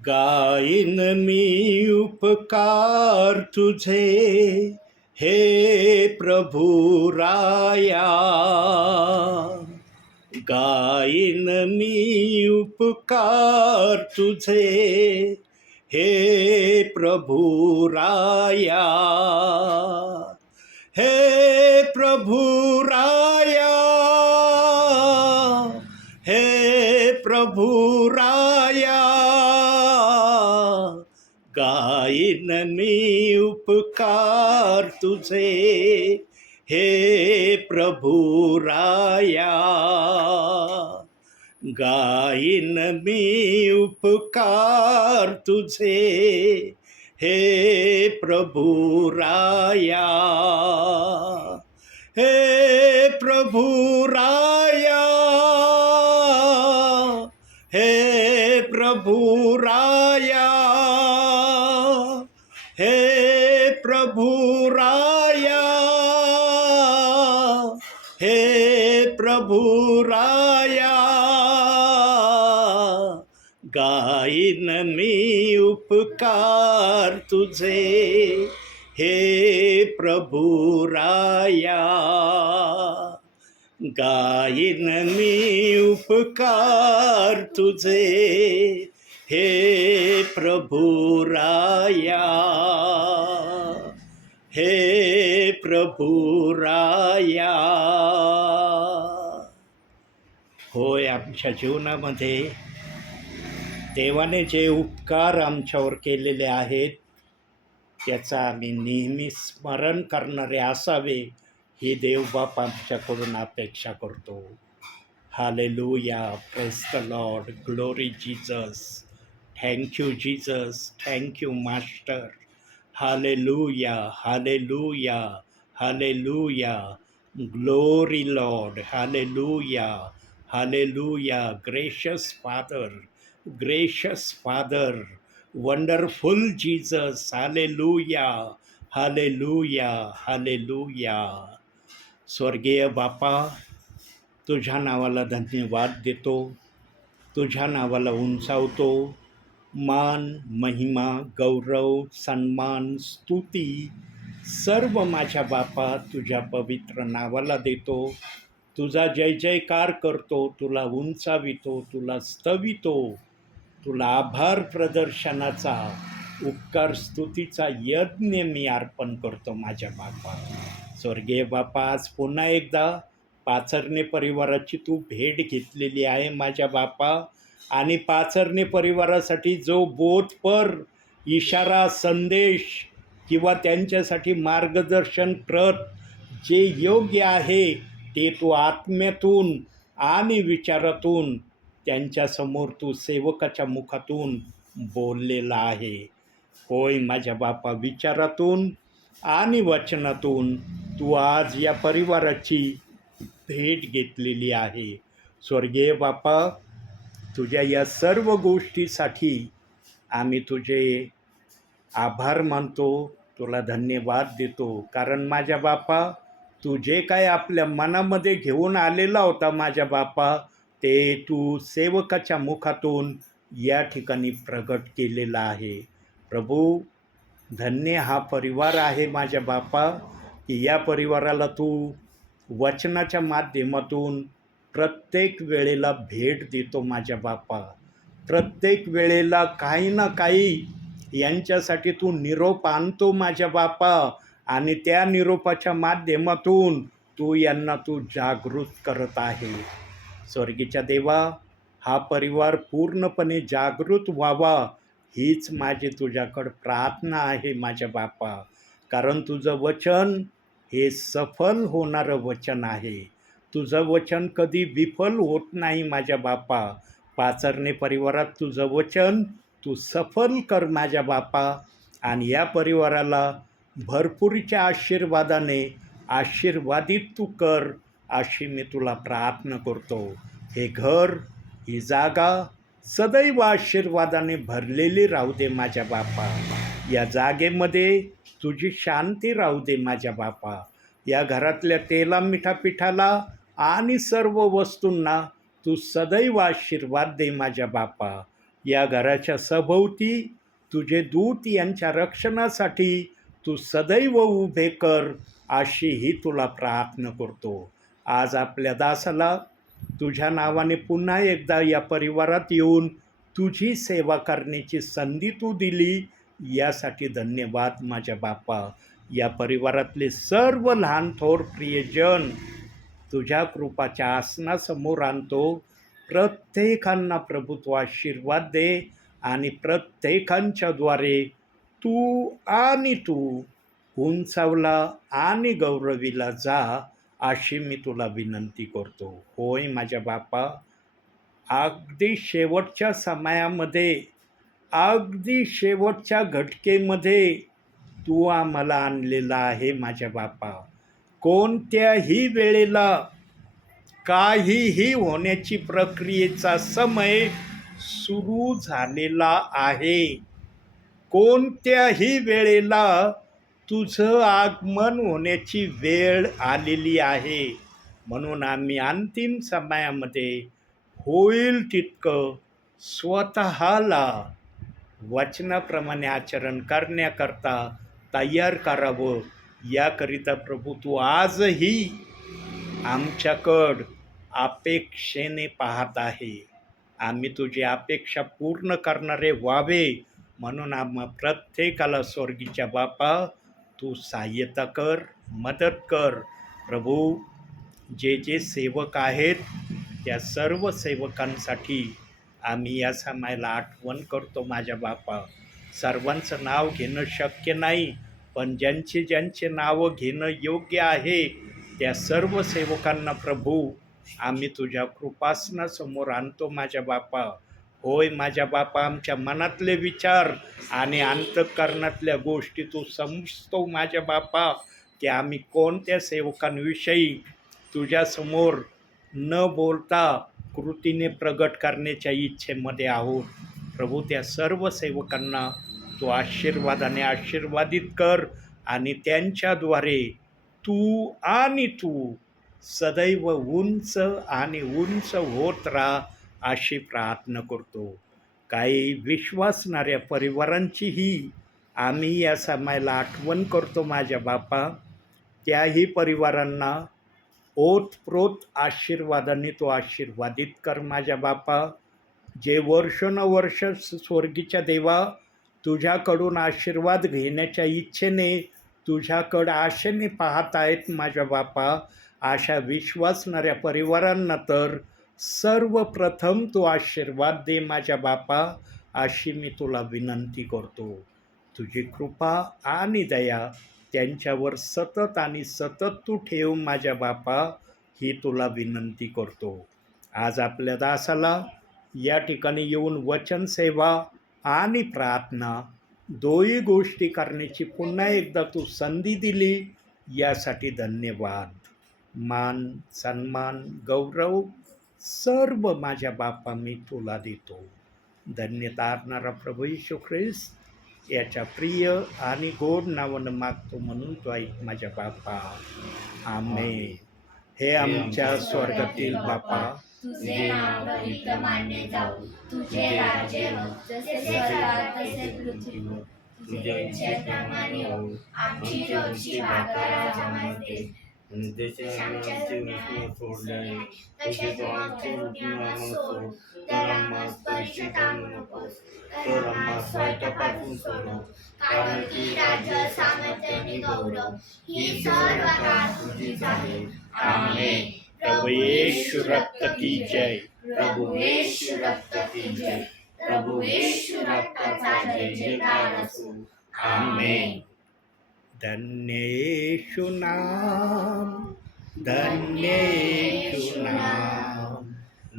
गाईन मी उपकार तुझे हे प्रभु राया, गाईन मी उपकार तुझे हे प्रभु राया, हे प्रभु राया, हे प्रभु राया, गाईन मी उपकार तुझे हे प्रभु राया, गाईन मी उपकार तुझे हे प्रभु राया, हे प्रभु राया, हे प्रभु राया, हे प्रभु राया, हे प्रभु राया, गाईन मी उपकार तुझे हे प्रभु राया, गाईन मी उपकार तुझे हे प्रभु राया, हे प्रभु राया. होय, आमच्या जीवनामध्ये देवाने जे उपकार आमच्यावर केलेले आहेत त्याचा आम्ही नेहमी स्मरण करणारे असावे ही देवबाप आमच्याकडून अपेक्षा करतो. Hallelujah, praise the lord, glory Jesus, thank you Jesus, thank you master. Hallelujah, hallelujah, hallelujah, glory lord, hallelujah, hallelujah, gracious father, gracious father, wonderful Jesus, hallelujah, hallelujah, hallelujah. स्वर्गीय बापा, तुझ्या नावाला धन्यवाद देतो, तुझ्या नावाला उंचावतो. मान, महिमा, गौरव, सन्मान, स्तुती सर्व माझ्या बापा तुझ्या पवित्र नावाला देतो. तुझा जय जयकार करतो, तुला उंचावितो, तुला स्तवितो, तुला आभार प्रदर्शनाचा, उपकार स्तुतीचा यज्ञ मी अर्पण करतो माझ्या बापा. स्वर्गीय बापा, आज पुन्हा एकदा पाचरणे परिवाराची तू भेट घेतलेली आहे माझ्या बापा, आणि पाचरणे परिवारासाठी जो बोधपर इशारा संदेश किंवा त्यांच्यासाठी मार्गदर्शनप्रद जे योग्य आहे ते तू आत्म्यातून आणि विचारातून त्यांच्यासमोर तू सेवकाच्या मुखातून बोललेला आहे. होय माझ्या बापा, विचारातून आणि वचनातून तू आज या परिवाराची भेट घेतलेली आहे. स्वर्गीय बापा, तुझ्या या सर्व गोष्टीसाठी आम्ही तुझे आभार मानतो, तुला धन्यवाद देतो. कारण माझ्या बापा, तू जे काय आपल्या मनामध्ये घेऊन आलेला होता माझ्या बापा, ते तू सेवकाच्या मुखातून या ठिकाणी प्रगट केलेला आहे. प्रभू, धन्य हा परिवार आहे माझ्या बापा, की या परिवाराला तू वचनाच्या माध्यमातून प्रत्येक वेळेला भेट देतो माझ्या बापा. प्रत्येक वेळेला काही ना काही यांच्यासाठी तू निरोप आणतो माझ्या बापा, आणि त्या निरोपाच्या माध्यमातून तू यांना तू जागृत करत आहे. स्वर्गीच्या देवा, हा परिवार पूर्णपणे जागृत व्हावा हीच माझी तुझ्याकडं प्रार्थना आहे माझ्या बापा. कारण तुझं वचन हे सफल होणारं वचन आहे. तुझं वचन कधी विफल होत नाही माझ्या बापा. पाचरणे परिवारात तुझं वचन तू सफल कर माझ्या बापा, आणि या परिवाराला भरपूरच्या आशीर्वादाने आशीर्वादित तू कर, अशी मी तुला प्रार्थना करतो. हे घर, ही जागा सदैव आशीर्वादाने भरलेली राहू दे माझ्या बापा. या जागेमध्ये तुझी शांती राहू दे माझ्या बापा. या घरातल्या तेला मिठा पिठाला आणि सर्व वस्तूंना तू सदैव आशीर्वाद दे माझ्या बापा. या घराच्या सभोवती तुझे दूत यांच्या रक्षणासाठी तू सदैव उभे कर, अशीही तुला प्रार्थना करतो. आज आपल्या दासाला तुझ्या नावाने पुन्हा एकदा या परिवारात येऊन तुझी सेवा करण्याची संधी तू दिली, यासाठी धन्यवाद माझ्या बापा. या परिवारातले सर्व लहान थोर प्रियजन तुझ्या कृपाच्या आसनासमोर आणतो. प्रत्येकांना प्रभुत्व आशीर्वाद दे, आणि प्रत्येकांच्याद्वारे तू उंचावला आणि गौरविला जा, अशी मी तुला विनंती करतो. होय माझ्या बापा, अगदी शेवटच्या समयामध्ये, अगदी शेवटच्या घटकेमध्ये तू आम्हाला आणलेला आहे माझ्या बापा. कोणत्याही वेळेला काहीही होण्याची प्रक्रियेचा समय सुरू झालेला आहे. कोणत्याही वेळेला तुझं आगमन होण्याची वेळ आलेली आहे. म्हणून आम्ही अंतिम समयामध्ये होईल तितकं स्वतःला वचनाप्रमाणे आचरण करण्याकरता तयार करावं, याकरिता प्रभू तू आजही आमच्याकडं अपेक्षेने पाहत आहे. आम्ही तुझी अपेक्षा पूर्ण करणारे व्हावे, म्हणून आम्हा प्रत्येकाला स्वर्गीच्या बापा तू सहाय्यता कर, मदत कर. प्रभू, जे जे सेवक आहेत त्या सर्व सेवकांसाठी आम्ही या समयाला आठवण करतो माझ्या बापा. सर्वांचं नाव घेणं शक्य नाही, पण ज्यांचे नावं घेणं योग्य आहे त्या सर्व सेवकांना प्रभू आम्ही तुझ्या कृपासनासमोर आणतो माझ्या बापा. होय माझ्या बापा, आमच्या मनातले विचार आणि अंतःकरणातल्या गोष्टी तू समजतो माझ्या बापा, की आम्ही कोणत्या सेवकांविषयी तुझ्यासमोर न बोलता कृतीने प्रगट करण्याच्या इच्छेमध्ये आहोत. प्रभू, त्या सर्व सेवकांना तू आशीर्वादाने आशीर्वादित कर, आणि त्यांच्याद्वारे तू सदैव उंच आणि उंच होत राहा, अशी प्रार्थना करतो. काही विश्वासणाऱ्या परिवारांचीही आम्ही या समयाला आठवण करतो माझ्या बापा. त्याही परिवारांना ओतप्रोत आशीर्वादाने तो आशीर्वादित कर माझ्या बापा. जे वर्षानुवर्ष स्वर्गीच्या देवा तुझ्याकडून आशीर्वाद घेण्याच्या इच्छेने तुझ्याकडं आशेने पाहत आहेत माझ्या बापा, अशा विश्वासणाऱ्या परिवारांना तर सर्वप्रथम तू आशीर्वाद दे माझ्या बापा, अशी मी तुला विनंती करतो. तुझी कृपा आणि दया त्यांच्यावर सतत आणि सतत तू ठेव माझ्या बापा, ही तुला विनंती करतो. आज आपल्या दासाला या ठिकाणी येऊन वचन सेवा आणि प्रार्थना दोही गोष्टी करण्याची पुन्हा एकदा तू संधी दिली, यासाठी धन्यवाद. मान, सन्मान, गौरव सर्व माझ्या बापा मी तुला देतो. धन्यता असणारा प्रभू येशू ख्रिस्त याच्या प्रिय आणि गोड नावानं मागतो म्हणून तो ऐक माझ्या बापा. आमेन. हे आमच्या स्वर्गातील बापा, तुझे नाव पवित्र मानले जाऊ, तुझे राज्य हो, जसे स्वर्गात तसे पृथ्वीवर. तुझे इच्छेप्रमाणे हो, आमची रोजची भाकर आज आम्हाला दे. जसे आम्ही आमची वस्तू सोडल्या तसे तू आमचे ऋणी आम्हाला सोड, तर आम्हाला परीक्षेत आणू नकोस, तर आम्हाला स्वार्थापासून सोडव. कारण की राज्य, सामर्थ्य आणि गौरव ही सर्व काळ तुझीच आहे. आमेन. प्रभु येशू रक्त की जय. प्रभु येशू रक्त की जय. प्रभु येशू रक्ताचा जय जयकार असो. आमेन. धन्य येशू नाम, धन्य येशू नाम,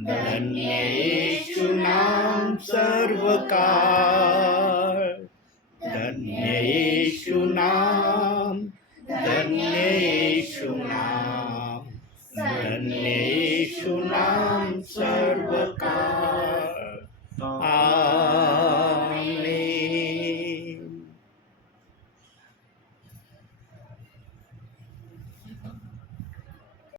धन्य येशू नाम सर्व काळ. धन्य येशू नाम,